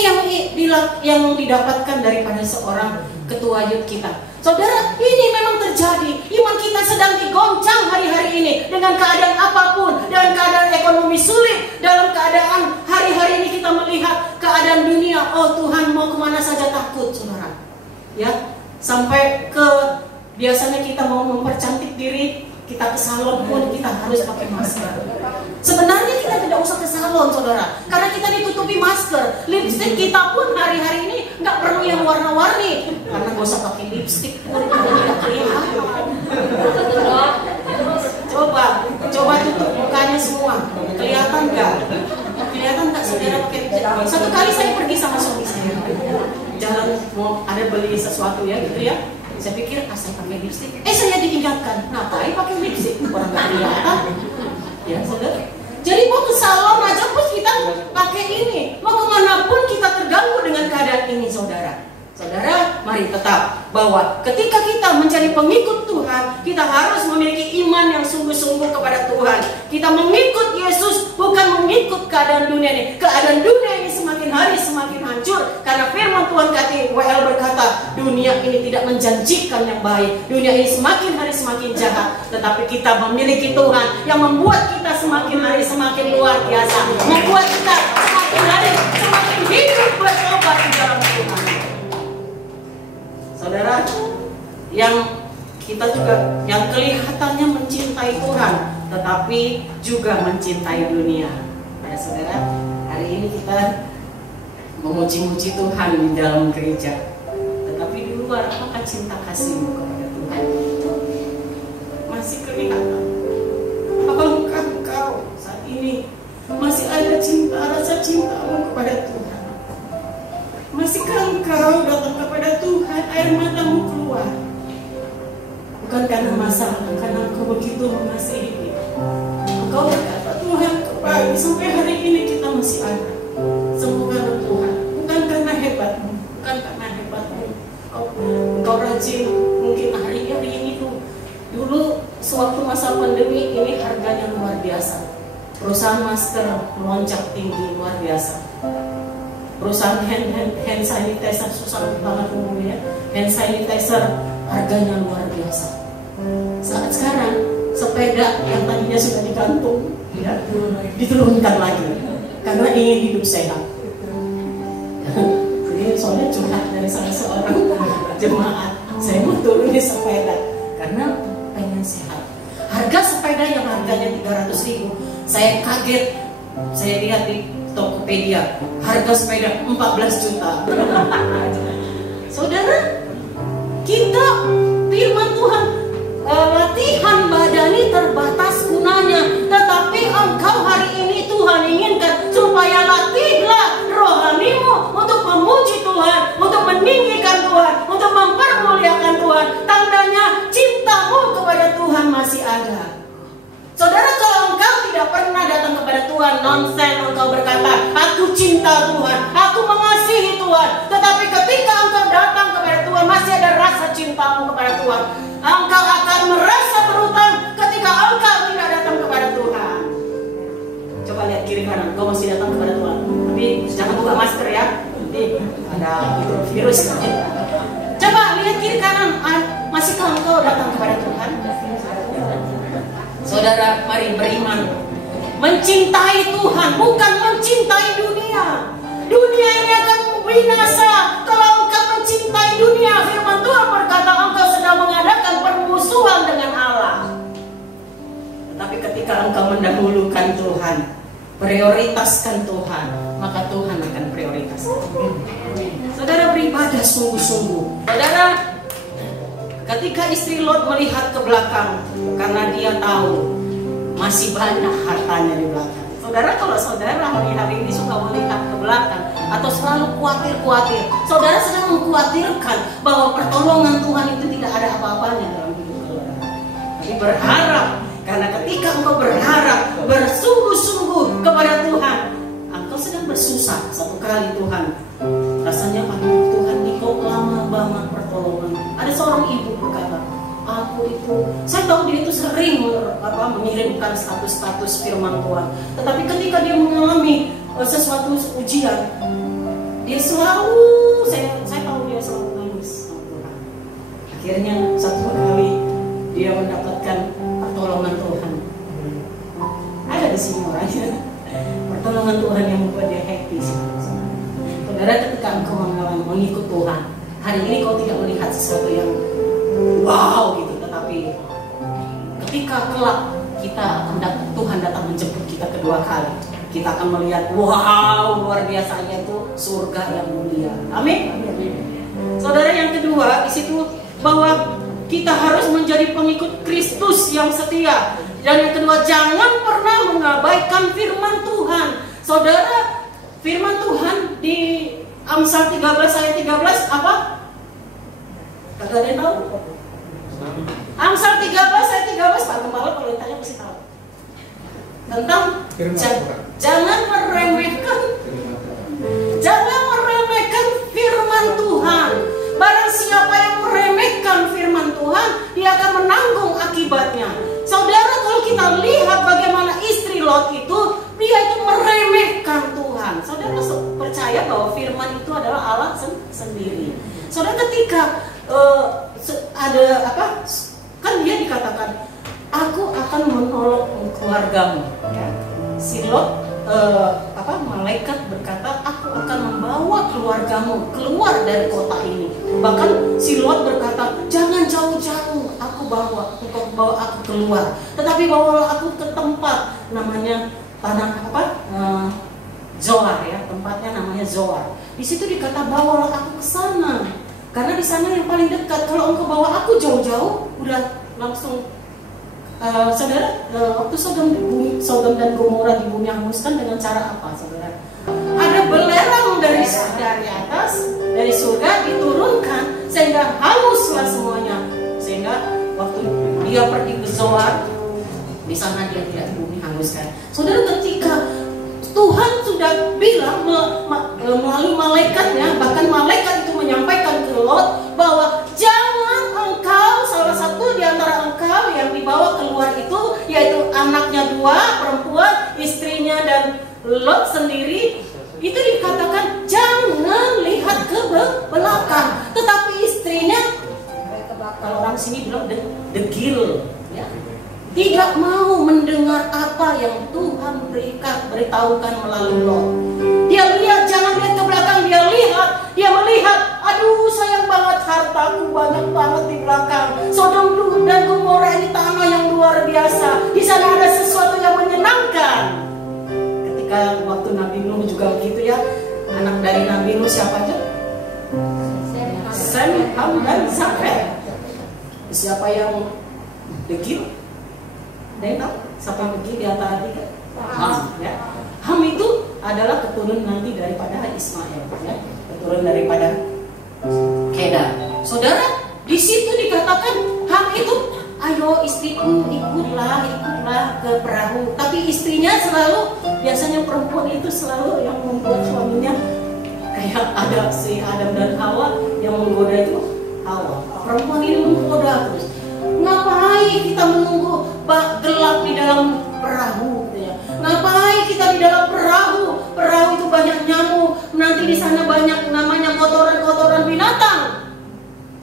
yang didapatkan daripada seorang ketua Yud kita. Saudara, ini memang terjadi. Iman kita sedang digoncang hari-hari ini dengan keadaan apapun, dengan keadaan ekonomi sulit, dalam keadaan hari-hari ini kita melihat keadaan dunia. Oh Tuhan, mau kemana saja takut, saudara. Ya, sampai ke biasanya kita mau mempercantik diri, kita ke salon pun kita harus pakai masker. Sebenarnya kita tidak usah ke salon, saudara, karena kita ditutupi masker. Lipstik kita pun hari-hari ini nggak perlu yang warna-warni, karena gak usah pakai lipstik pun tidak kelihatan. Coba tutup mukanya semua, kelihatan nggak? Kelihatan nggak saudara pakai lipstick? Satu kali saya pergi sama suami saya, jalan mau ada beli sesuatu ya gitu ya. Saya pikir saya pakai lipstick. Saya diingatkan, ngapain pakai lipstick? Orang nggak kelihatan. Ya saudara. Jadi mau ke salon aja pun kita pakai ini. Mau kemanapun kita terganggu dengan keadaan ini, saudara. Saudara, mari tetap bahwa ketika kita mencari pengikut Tuhan, kita harus memiliki iman yang sungguh-sungguh kepada Tuhan. Kita mengikut Yesus, bukan mengikut keadaan dunia ini. Keadaan dunia ini semakin hari semakin hancur, karena firman Tuhan WL berkata, dunia ini tidak menjanjikan yang baik. Dunia ini semakin hari semakin jahat. Tetapi kita memiliki Tuhan yang membuat kita semakin hari semakin luar biasa, membuat kita semakin hari semakin hidup bertobat di dalam Tuhan. Saudara, yang kita juga yang kelihatannya mencintai Tuhan, tetapi juga mencintai dunia. Ya saudara, hari ini kita memuji-muji Tuhan di dalam gereja, tetapi di luar apakah cinta kasihmu kepada Tuhan? Masih kelihatan? Apakah engkau saat ini masih ada rasa cintamu kepada Tuhan? Masihkah engkau datang kepada Tuhan, air matamu keluar? Bukan karena masalah, karena engkau begitu mengasihi kita. Engkau berkata, Tuhan, pagi sampai hari ini kita masih ada. Semua karena Tuhan, bukan karena hebatmu, bukan karena hebatmu. Engkau rajin, mungkin hari ini tuh. Dulu sewaktu masa pandemi ini harganya luar biasa. Perusahaan masker melonjak tinggi luar biasa. Perusahaan hand sanitizer susah banget umumnya. Hand sanitizer harganya luar biasa. Saat sekarang sepeda yang tadinya sudah digantung ya, diturunkan lagi karena ingin hidup sehat. Jadi soalnya curhat dari salah seorang jemaat, saya mau turunin sepeda karena pengen sehat. Harga sepeda yang harganya 300.000, saya kaget. Saya lihat di Tokopedia, harga sepeda 14 juta. Saudara, kita firman Tuhan, latihan badani terbatas gunanya, tetapi engkau hari ini Tuhan inginkan supaya latihlah rohanimu untuk memuji Tuhan, untuk meninggikan Tuhan, untuk mempermuliakan Tuhan. Tandanya cintamu kepada Tuhan masih ada. Saudara, kalau engkau tidak pernah datang kepada Tuhan, nonsen engkau berkata, aku cinta Tuhan, aku mengasihi Tuhan. Tetapi ketika engkau datang kepada Tuhan, masih ada rasa cintamu kepada Tuhan. Engkau akan merasa berutang ketika engkau tidak datang kepada Tuhan. Coba lihat kiri kanan, engkau masih datang kepada Tuhan. Tapi jangan buka masker ya, nanti ada virus. Coba lihat kiri kanan, masihkah engkau datang kepada Tuhan? Saudara, mari beriman, mencintai Tuhan, bukan mencintai dunia. Dunia ini akan binasa kalau engkau mencintai dunia. Firman Tuhan berkata, engkau sedang mengadakan permusuhan dengan Allah. Tetapi ketika engkau mendahulukan Tuhan, prioritaskan Tuhan, maka Tuhan akan prioritaskan. Saudara, beribadah sungguh-sungguh. Saudara, ketika istri Lot melihat ke belakang, karena dia tahu masih banyak hartanya di belakang. Saudara, kalau saudara hari-hari ini suka melihat ke belakang atau selalu khawatir, saudara sedang mengkhawatirkan bahwa pertolongan Tuhan itu tidak ada apa-apanya dalam hidup saudara. Tapi berharap, karena ketika engkau berharap bersungguh-sungguh kepada Tuhan, engkau sedang bersusah. Satu kali Tuhan rasanya, aduh Tuhan, engkau lama banget pertolongan. Ada seorang ibu berkata, aku itu, saya tahu dia itu sering mengirimkan status-status firman Tuhan, tetapi ketika dia mengalami sesuatu ujian, dia selalu, saya tahu dia selalu nangis sama Tuhan. Akhirnya satu kali dia mendapatkan pertolongan Tuhan. Ada di sini orangnya, pertolongan Tuhan yang membuat dia happy. Saudara, ketika engkau mengalami mengikut Tuhan, hari ini kau tidak melihat sesuatu yang wow gitu, tetapi ketika kelak kita akan datang, Tuhan datang menjemput kita kedua kali, kita akan melihat wow, luar biasanya itu surga yang mulia. Amin. Saudara, yang kedua di situ bahwa kita harus menjadi pengikut Kristus yang setia. Dan yang kedua, jangan pernah mengabaikan firman Tuhan. Saudara, firman Tuhan di Amsal 13 ayat 13 apa? Kagak ada yang tahu? Amsal 13 ayat 13, Pak Gembala kalau ditanya pasti tahu. Tentang jangan meremehkan firman Tuhan. Barang siapa yang meremehkan firman Tuhan, dia akan menanggung akibatnya. Saudara, kalau kita lihat bagaimana istri Lot itu, dia itu meremehkan Tuhan. Saudara percaya bahwa firman itu adalah Allah sendiri. Saudara, ketika ada apa? Kan dia dikatakan, aku akan menolong keluargamu. Ya. Si Lot, malaikat berkata, aku akan membawa keluargamu keluar dari kota ini. Bahkan si Lot berkata, jangan jauh-jauh, aku bawa aku keluar. Tetapi bawalah aku ke tempat namanya tanah Zoar, ya, tempatnya namanya Zoar. Di situ dikata, bawalah aku ke sana, karena di sana yang paling dekat. Kalau engkau bawa aku jauh-jauh, udah langsung. Saudara, waktu Sodom dan Gomora di bumi hanguskan dengan cara apa, saudara? Ada belerang dari atas, dari surga diturunkan sehingga hanguslah semuanya. Sehingga waktu dia pergi ke Zoar, di sana dia tidak di bumi hanguskan. Saudara, ketika Tuhan sudah bilang melalui malaikatnya, bahkan malaikat itu menyampaikan ke Lot bahwa jangan engkau, salah satu di antara engkau yang dibawa keluar itu, yaitu anaknya 2 perempuan, istrinya dan Lot sendiri, itu dikatakan jangan lihat ke belakang, tetapi istrinya, kalau orang sini bilang degil, ya, tidak mau mendengar apa yang Tuhan beritahukan melalui Lot. Dia lihat, jangan lihat ke belakang, dia melihat, aduh sayang banget, hartaku banyak banget di belakang. Sodom dan Gomora ini tanah yang luar biasa. Di sana ada sesuatu yang menyenangkan. Ketika waktu Nabi Nuh juga begitu, ya, anak dari Nabi Nuh siapa aja? Sem, Ham, dan Jafet. Siapa yang degil? Ada yang tahu siapa yang pergi di antara tiga? Ham, ya. Ham itu adalah keturunan nanti daripada Ismail, ya, keturunan daripada Kedar. Saudara, di situ dikatakan Ham itu, ayo istriku ikutlah ke perahu. Tapi istrinya selalu, biasanya perempuan itu selalu yang membuat suaminya, kayak ada si Adam dan Hawa yang menggoda itu Hawa. Perempuan ini menggoda terus. Ngapain kita menunggu gelap di dalam perahu, gitu ya? Ngapain kita di dalam perahu? Perahu itu banyak nyamuk, nanti di sana banyak namanya kotoran-kotoran binatang.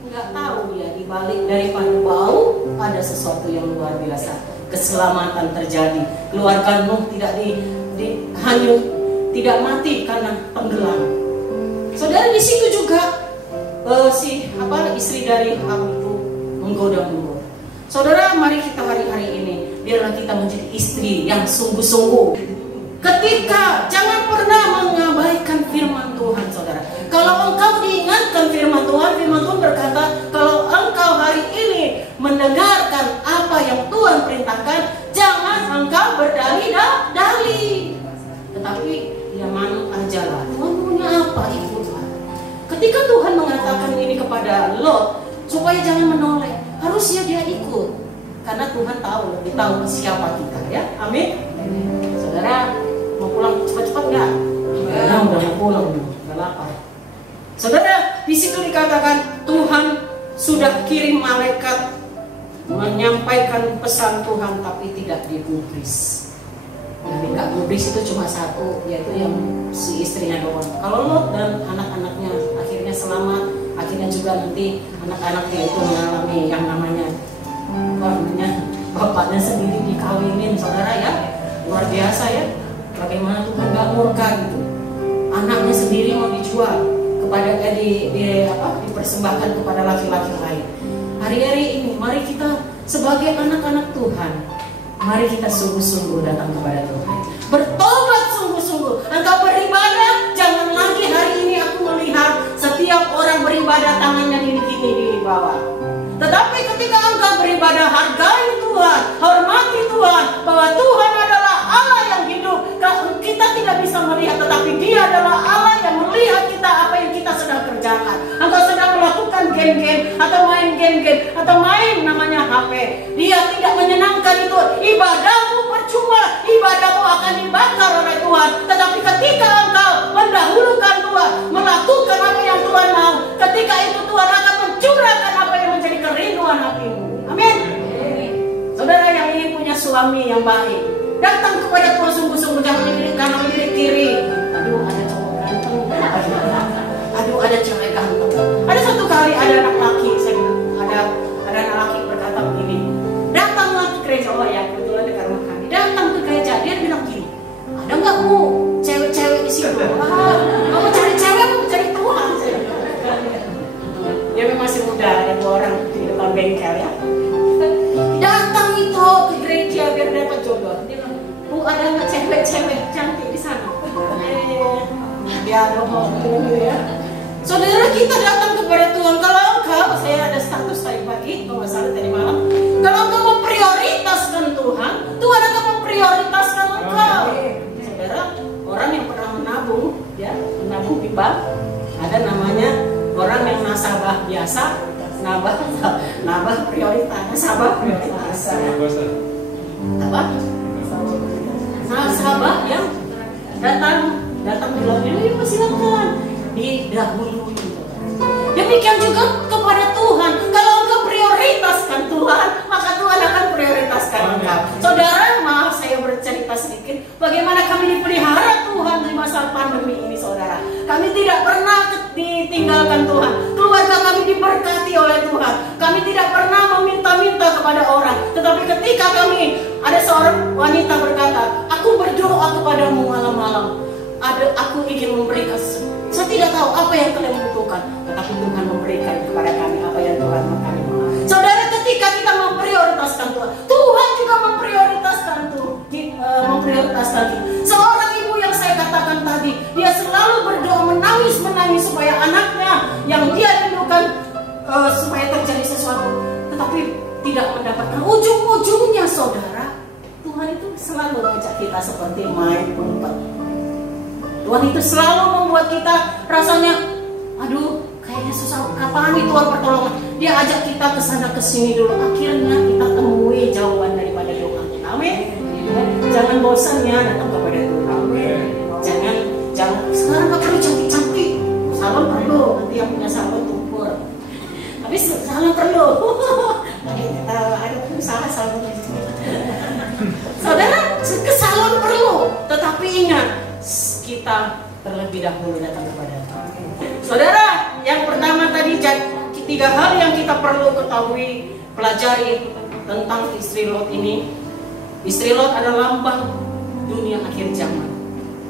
Nggak tahu ya, di balik daripada bau ada sesuatu yang luar biasa. Keselamatan terjadi. Keluarga Nuh tidak hanyut, tidak mati karena tenggelam. Saudara, di situ juga istri dari Ham itu menggoda. Saudara, mari kita hari-hari ini, biarlah kita menjadi istri yang sungguh-sungguh. Ketika jangan pernah mengabaikan firman Tuhan, saudara. Kalau engkau diingatkan firman Tuhan berkata, kalau engkau hari ini mendengarkan apa yang Tuhan perintahkan, jangan engkau berdalih-dalih. Tetapi ya manut ajalah, Tuhan punya apa, ikutlah. Ketika Tuhan mengatakan ini kepada Lot, supaya jangan menoleh, harusnya dia ikut, karena Tuhan lebih tahu siapa kita, ya. Amin. Saudara, mau pulang cepat-cepat nggak? Ya, udah mau pulang, udah lapar. Saudara, di situ dikatakan Tuhan sudah kirim malaikat menyampaikan pesan Tuhan, tapi tidak digubris. Jadi nggak gubris itu cuma satu, yaitu yang si istrinya doang. Kalau Lot dan anak-anaknya akhirnya selamat, akhirnya juga nanti anak-anaknya itu mengalami yang namanya bapaknya sendiri dikawinin, saudara, ya. Luar biasa, ya. Bagaimana Tuhan gak murka gitu. Anaknya sendiri mau dijual kepada dipersembahkan kepada laki-laki lain. Hari-hari ini mari kita sebagai anak-anak Tuhan, mari kita sungguh-sungguh datang kepada Tuhan. Bertobat sungguh-sungguh. Engkau beribadah, jangan lagi hari ini aku melihat setiap orang beribadah tangannya gini-gini di bawah. Tetapi ketika engkau beribadah, hargai Tuhan, hormati Tuhan, bahwa Tuhan adalah Allah yang hidup. kita tidak bisa melihat, tetapi Dia adalah Allah yang melihat kita apa yang kita sedang kerjakan. Engkau sedang melakukan game-game atau main game-game atau main namanya HP. Dia tidak menyenangkan itu. Ibadahmu percuma, ibadahmu akan dibakar oleh Tuhan. Tetapi ketika engkau mendahulukan Tuhan, melakukan apa yang Tuhan mau, ketika itu Tuhan akan mencurahkan apa yang menjadi kerinduan hatimu. Amin. Saudara yang ingin punya suami yang baik, datang kepada Tuhan sungguh-sungguh, jangan lirik kanan lirik kiri. Aduh, ada cowok ganteng. Aduh, ada cewek ganteng. Ada satu kali ada anak laki, saya bilang, ada anak laki berkata begini, datanglah ke gereja. Oh ya, kebetulan dekat rumah kami. Datang ke gereja, dia bilang gini, ada nggak Bu cewek-cewek di situ? Kamu cari cewek, mau cari Tuhan. Dia memang masih muda, ada 2 orang di depan bengkel ya. Datang itu ke gereja biar dapat jodoh. Dia bilang, Bu, ada nggak cewek-cewek cantik di sana? Dia doang gitu ya. Saudara, kita datang kepada Tuhan. Kalau engkau, saya ada status tadi pagi, kalau nggak salah tadi malam. Kalau engkau memprioritaskan Tuhan, Tuhan akan memprioritaskan engkau. Saudara, orang yang pernah menabung, ya, menabung di bank, ada namanya orang yang nasabah biasa, nabah prioritas, nasabah prioritas. Apa? Nasabah yang datang bilangnya, ini silakan didahului. Demikian juga kepada Tuhan. Kalau engkau prioritaskan Tuhan, maka Tuhan akan prioritaskan engkau. Saudara, maaf saya bercerita sedikit bagaimana kami dipelihara Tuhan di masa pandemi ini, saudara. Kami tidak pernah ditinggalkan Tuhan. Keluarga kami diberkati oleh Tuhan. Kami tidak pernah meminta-minta kepada orang. Tetapi ketika ada seorang wanita berkata, aku berdoa kepadamu malam-malam. Aku ingin memberikan, saya tidak tahu apa yang kalian butuhkan, tetapi Tuhan memberikan kepada kami apa yang Tuhan mau kami mau. Saudara, ketika kita memprioritaskan Tuhan, Tuhan juga memprioritaskan kita. Seorang ibu yang saya katakan tadi, dia selalu berdoa menangis supaya anaknya yang dia rindukan supaya terjadi sesuatu, tetapi tidak mendapatkan. Ujung-ujungnya, saudara, Tuhan itu selalu mengajak kita seperti main umpet. Tuhan itu selalu membuat kita rasanya, aduh, kayaknya susah, kapan nih Tuhan pertolongan? Dia ajak kita ke sana ke sini dulu. Akhirnya kita temui jawaban daripada doa kita. Amin. Jangan bosan ya datang kepada Tuhan. Amin. Jangan sekarang nggak perlu cantik-cantik. Salon perlu, nanti yang punya salon tumpur. Tapi salon perlu. Ada usaha salon. Saudara, ke salon perlu, tetapi ingat, kita terlebih dahulu datang kepada Tuhan. Saudara, yang pertama tadi 3 hal yang kita perlu ketahui, pelajari tentang istri Lot ini. Istri Lot adalah lambang dunia akhir zaman.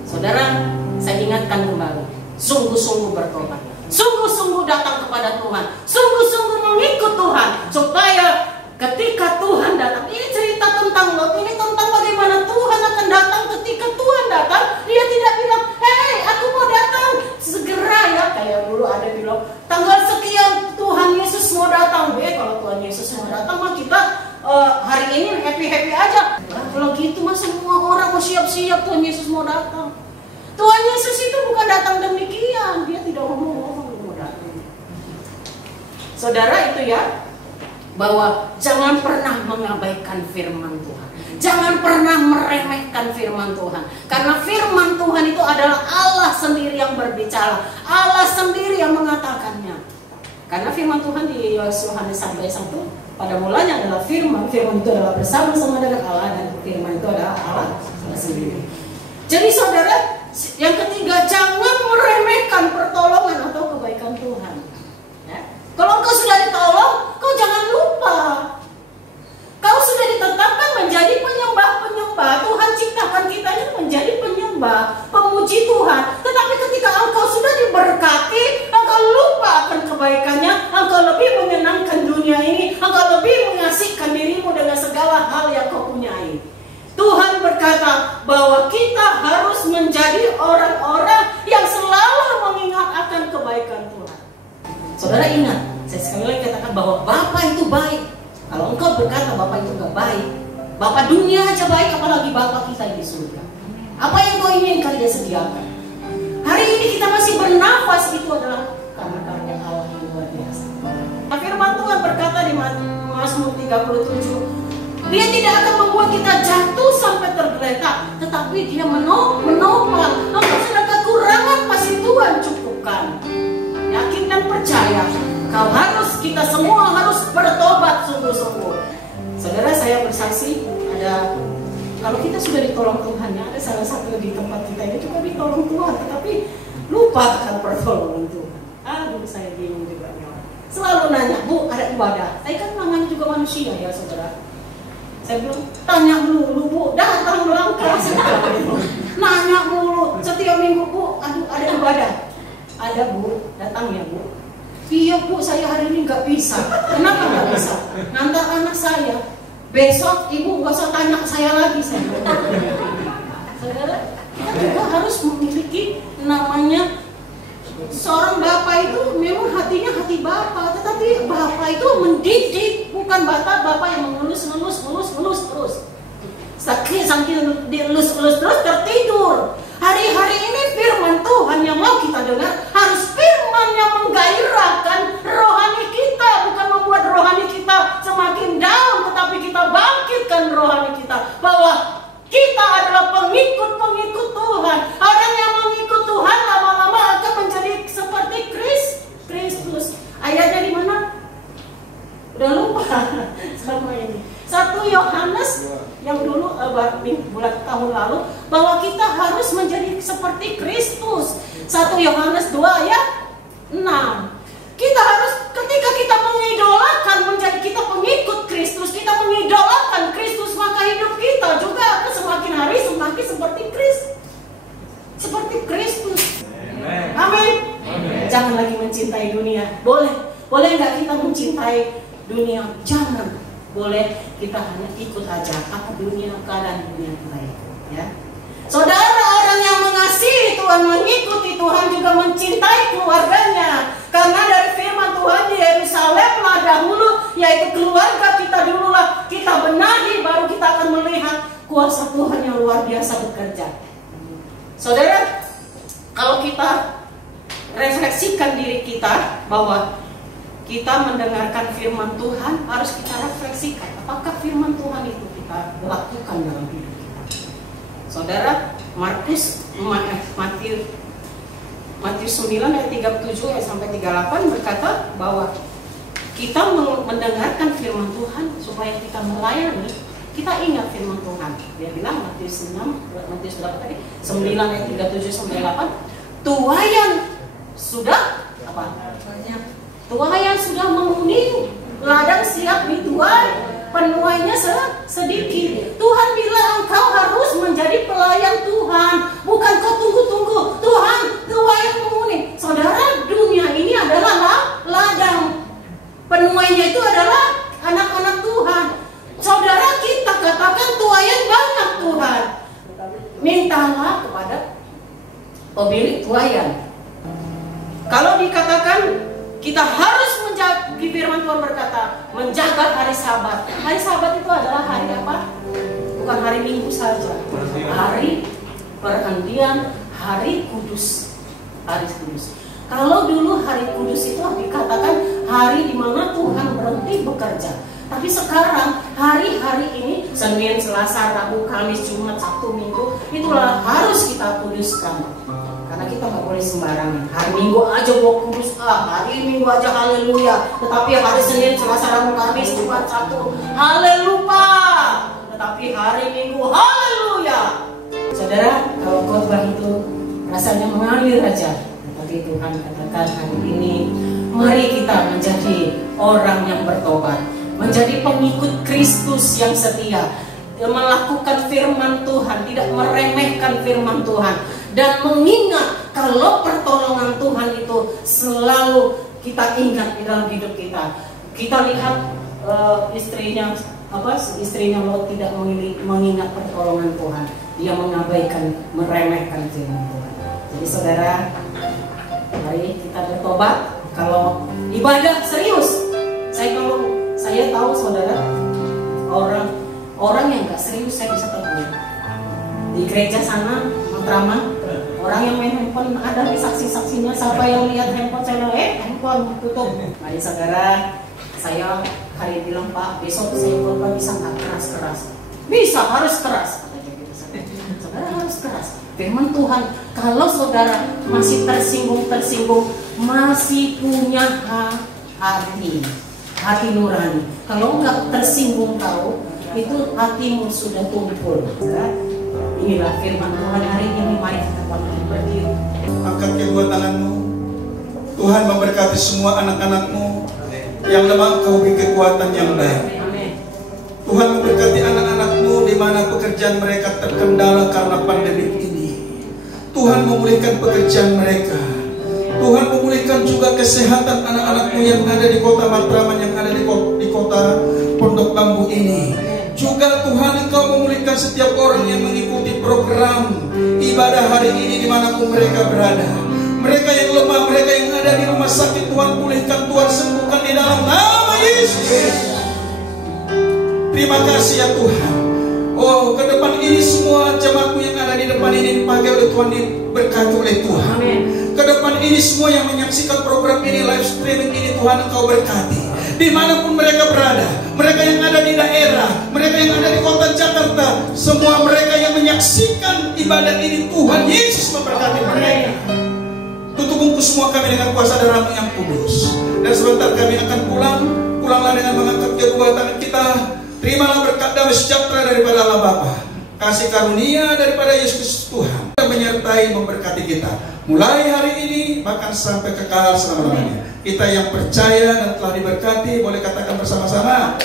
Saudara, saya ingatkan kembali, sungguh-sungguh bertobat, sungguh-sungguh datang kepada Tuhan, sungguh-sungguh mengikut Tuhan, supaya ketika Tuhan datang, ini cerita tentang Lot, ini tentang bagaimana Tuhan akan datang. Ketika Tuhan datang, dia tidak bilang, hei aku mau datang segera ya, kayak dulu ada bilang tanggal sekian Tuhan Yesus mau datang. Kalau Tuhan Yesus mau datang mah kita hari ini happy aja. Kalau gitu mah semua orang mau siap-siap Tuhan Yesus mau datang. Tuhan Yesus itu bukan datang demikian, dia tidak ngomong mau datang. Saudara, itu ya, bahwa jangan pernah mengabaikan firman Tuhan. Jangan pernah meremehkan firman Tuhan. Karena firman Tuhan itu adalah Allah sendiri yang berbicara. Allah sendiri yang mengatakannya. Karena firman Tuhan di Yohanes 1 pada mulanya adalah firman. Firman itu adalah bersama-sama dengan Allah, dan firman itu adalah Allah sendiri. Jadi saudara, yang ketiga, jangan meremehkan pertolongan atau kebaikan Tuhan. Ya? Kalau engkau sudah ditolong, kau jangan lupa. Kau sudah ditetapkan menjadi penyembah-penyembah. Tuhan ciptakan kita ini menjadi penyembah, pemuji Tuhan. Tetapi ketika engkau sudah diberkati, engkau lupa akan kebaikannya, engkau lebih menyenangkan dunia ini, engkau lebih mengasihkan dirimu dengan segala hal yang kau punyai. Tuhan berkata bahwa kita harus menjadi orang-orang yang selalu mengingat akan kebaikan Tuhan. Saudara ingat, saya sekali lagi katakan bahwa Bapa itu baik. Kalau engkau berkata Bapa itu gak baik, Bapa dunia aja baik, apalagi Bapa kita di surga. Apa yang kau inginkan dia sediakan. Hari ini kita masih bernafas, itu adalah karena karya Allah yang luar biasa. Firman Tuhan berkata di Mazmur 37, Dia tidak akan membuat kita jatuh sampai tergeletak, tetapi Dia menopang. Namun segala kekurangan pasti Tuhan cukupkan. Yakin dan percaya, kita semua harus bertobat sungguh-sungguh. Saudara, saya bersaksi, kalau kita sudah ditolong Tuhan, ya, ada salah satu di tempat kita ini juga ditolong Tuhan, tetapi lupa akan pertolongan Tuhan. Aduh, saya bingung juga. Selalu nanya, Bu, ada ibadah. Saya kan namanya juga manusia ya, saudara. Saya bilang, tanya dulu, Bu, datang melangkah. Nanya dulu, setiap minggu, Bu, aduh, ada ibadah. Ada, Bu, datang ya, Bu. Iya, Bu, saya hari ini nggak bisa. Kenapa nggak bisa? Ngantar anak saya. Besok Ibu gak usah tanya saya lagi. Saudara, kita juga harus memiliki namanya seorang bapak itu memang hatinya hati bapak, tetapi bapak itu mendidik, bukan bapak yang mengelus terus. Saking dielus terus tertidur. Hari-hari ini firman Tuhan yang mau kita dengar harus firman yang menggairahkan rohani kita, bukan membuat rohani kita semakin down, tetapi kita bangkitkan rohani kita bahwa kita adalah pengikut Tuhan. Orang yang mengikut Tuhan lama-lama akan menjadi seperti Kristus. Ayatnya di mana? Udah lupa sama ini. 1 Yohanes yang dulu bulan tahun lalu, bahwa kita harus menjadi seperti Kristus. 1 Yohanes 2 ayat 6. Kita harus, ketika kita mengidolakan, menjadi kita pengikut Kristus, kita mengidolakan Kristus, maka hidup kita juga akan semakin hari semakin seperti Kristus. Amin. Jangan lagi mencintai dunia. Boleh nggak kita mencintai dunia? Jangan. Boleh, kita hanya ikut aja apa keadaan dunia kita itu, ya. Saudara, orang yang mengasihi Tuhan, mengikuti Tuhan juga mencintai keluarganya. Karena dari firman Tuhan di Yerusalemlah dahulu, yaitu keluarga kita dululah kita benahi, baru kita akan melihat kuasa Tuhan yang luar biasa bekerja. Saudara, kalau kita refleksikan diri kita bahwa kita mendengarkan firman Tuhan, harus kita refleksikan apakah firman Tuhan itu kita lakukan dalam hidup kita. Saudara, Matius 9 ayat 37 sampai 38 berkata bahwa kita mendengarkan firman Tuhan supaya kita melayani. Kita ingat firman Tuhan. Dia bilang Matius 9 ayat 37 sampai 8, tuayan sudah apa? Tuayan sudah menguning, ladang siap dituai, penuainya sedikit. Tuhan bilang engkau harus menjadi pelayan Tuhan, bukan kau tunggu-tunggu. Tuhan, tuayan menguning. Saudara, dunia ini adalah ladang. Penuainya itu adalah anak-anak Tuhan. Saudara, kita katakan tuayan banyak Tuhan. Mintalah kepada pemilik tuayan. Kalau dikatakan kita harus menjaga, firman Tuhan berkata, menjaga hari Sabat. Hari Sabat itu adalah hari apa? Bukan hari Minggu saja. Hari perhentian, hari kudus. Hari kudus. Kalau dulu hari kudus itu dikatakan hari di mana Tuhan berhenti bekerja. Tapi sekarang hari-hari ini, Senin, Selasa, Rabu, Kamis, Jumat, Sabtu, Minggu, itulah harus kita kuduskan. Karena kita nggak boleh sembarangan. Hari Minggu aja gua kudus, hari Minggu aja haleluya. Tetapi hari Senin, Selasa, Rabu, Kamis, Jumat, Sabtu, haleluya. Tetapi hari Minggu, haleluya. Saudara, kalau khotbah itu rasanya mengalir aja. Tetapi Tuhan katakan hari ini, mari kita menjadi orang yang bertobat, menjadi pengikut Kristus yang setia, melakukan firman Tuhan, tidak meremehkan firman Tuhan. Dan mengingat kalau pertolongan Tuhan itu selalu kita ingat di dalam hidup kita. Kita lihat istrinya Lot tidak mengingat pertolongan Tuhan. Dia mengabaikan, meremehkan firman Tuhan. Jadi saudara, mari kita bertobat. Kalau ibadah serius, saya tahu saudara, orang yang nggak serius saya bisa tegur. di gereja sana, Matraman, orang yang main handphone ada di saksi-saksinya. Siapa yang lihat handphone saya, handphone tutup. Mari saudara, saya hari bilang, Pak, besok saya coba bisa nggak keras-keras? Bisa, harus keras. Saudara harus keras. Firman Tuhan, kalau saudara masih tersinggung, masih punya hati nurani. Kalau nggak tersinggung kau, itu hatimu sudah tumpul. Inilah firman Tuhan hari ini. Mari kita berdiri. Angkat kedua tanganmu. Tuhan memberkati semua anak-anakmu yang lemah, kau beri kekuatan yang baik. Tuhan memberkati anak-anakmu di mana pekerjaan mereka terkendala karena pandemi ini. Tuhan memulihkan pekerjaan mereka. Tuhan memulihkan juga kesehatan anak-anakmu yang ada di kota Matraman, yang ada di kota Pondok Bambu ini. Juga Tuhan, Engkau memulihkan setiap orang yang mengikuti program ibadah hari ini dimanapun mereka berada. Mereka yang lemah, mereka yang ada di rumah sakit, Tuhan pulihkan, Tuhan sembuhkan di dalam nama Yesus. Terima kasih ya Tuhan. Oh, ke depan ini semua jemaatmu yang ada di depan ini dipakai oleh Tuhan, diberkati oleh Tuhan. Ke depan ini semua yang menyaksikan program ini, live streaming ini, Tuhan Engkau berkati. Dimanapun mereka berada, mereka yang ada di daerah, mereka yang ada di kota Jakarta, semua mereka yang menyaksikan ibadah ini, Tuhan Yesus memberkati mereka. Tutup bungkus semua kami dengan kuasa darah-Mu yang kudus. Dan sebentar kami akan pulang. Pulanglah dengan mengangkat kedua tangan kita. Terimalah berkat damai sejahtera daripada Allah Bapa, kasih karunia daripada Yesus Tuhan, dan menyertai memberkati kita mulai hari ini bahkan sampai kekal selama-lamanya. Kita yang percaya dan telah diberkati boleh katakan bersama-sama.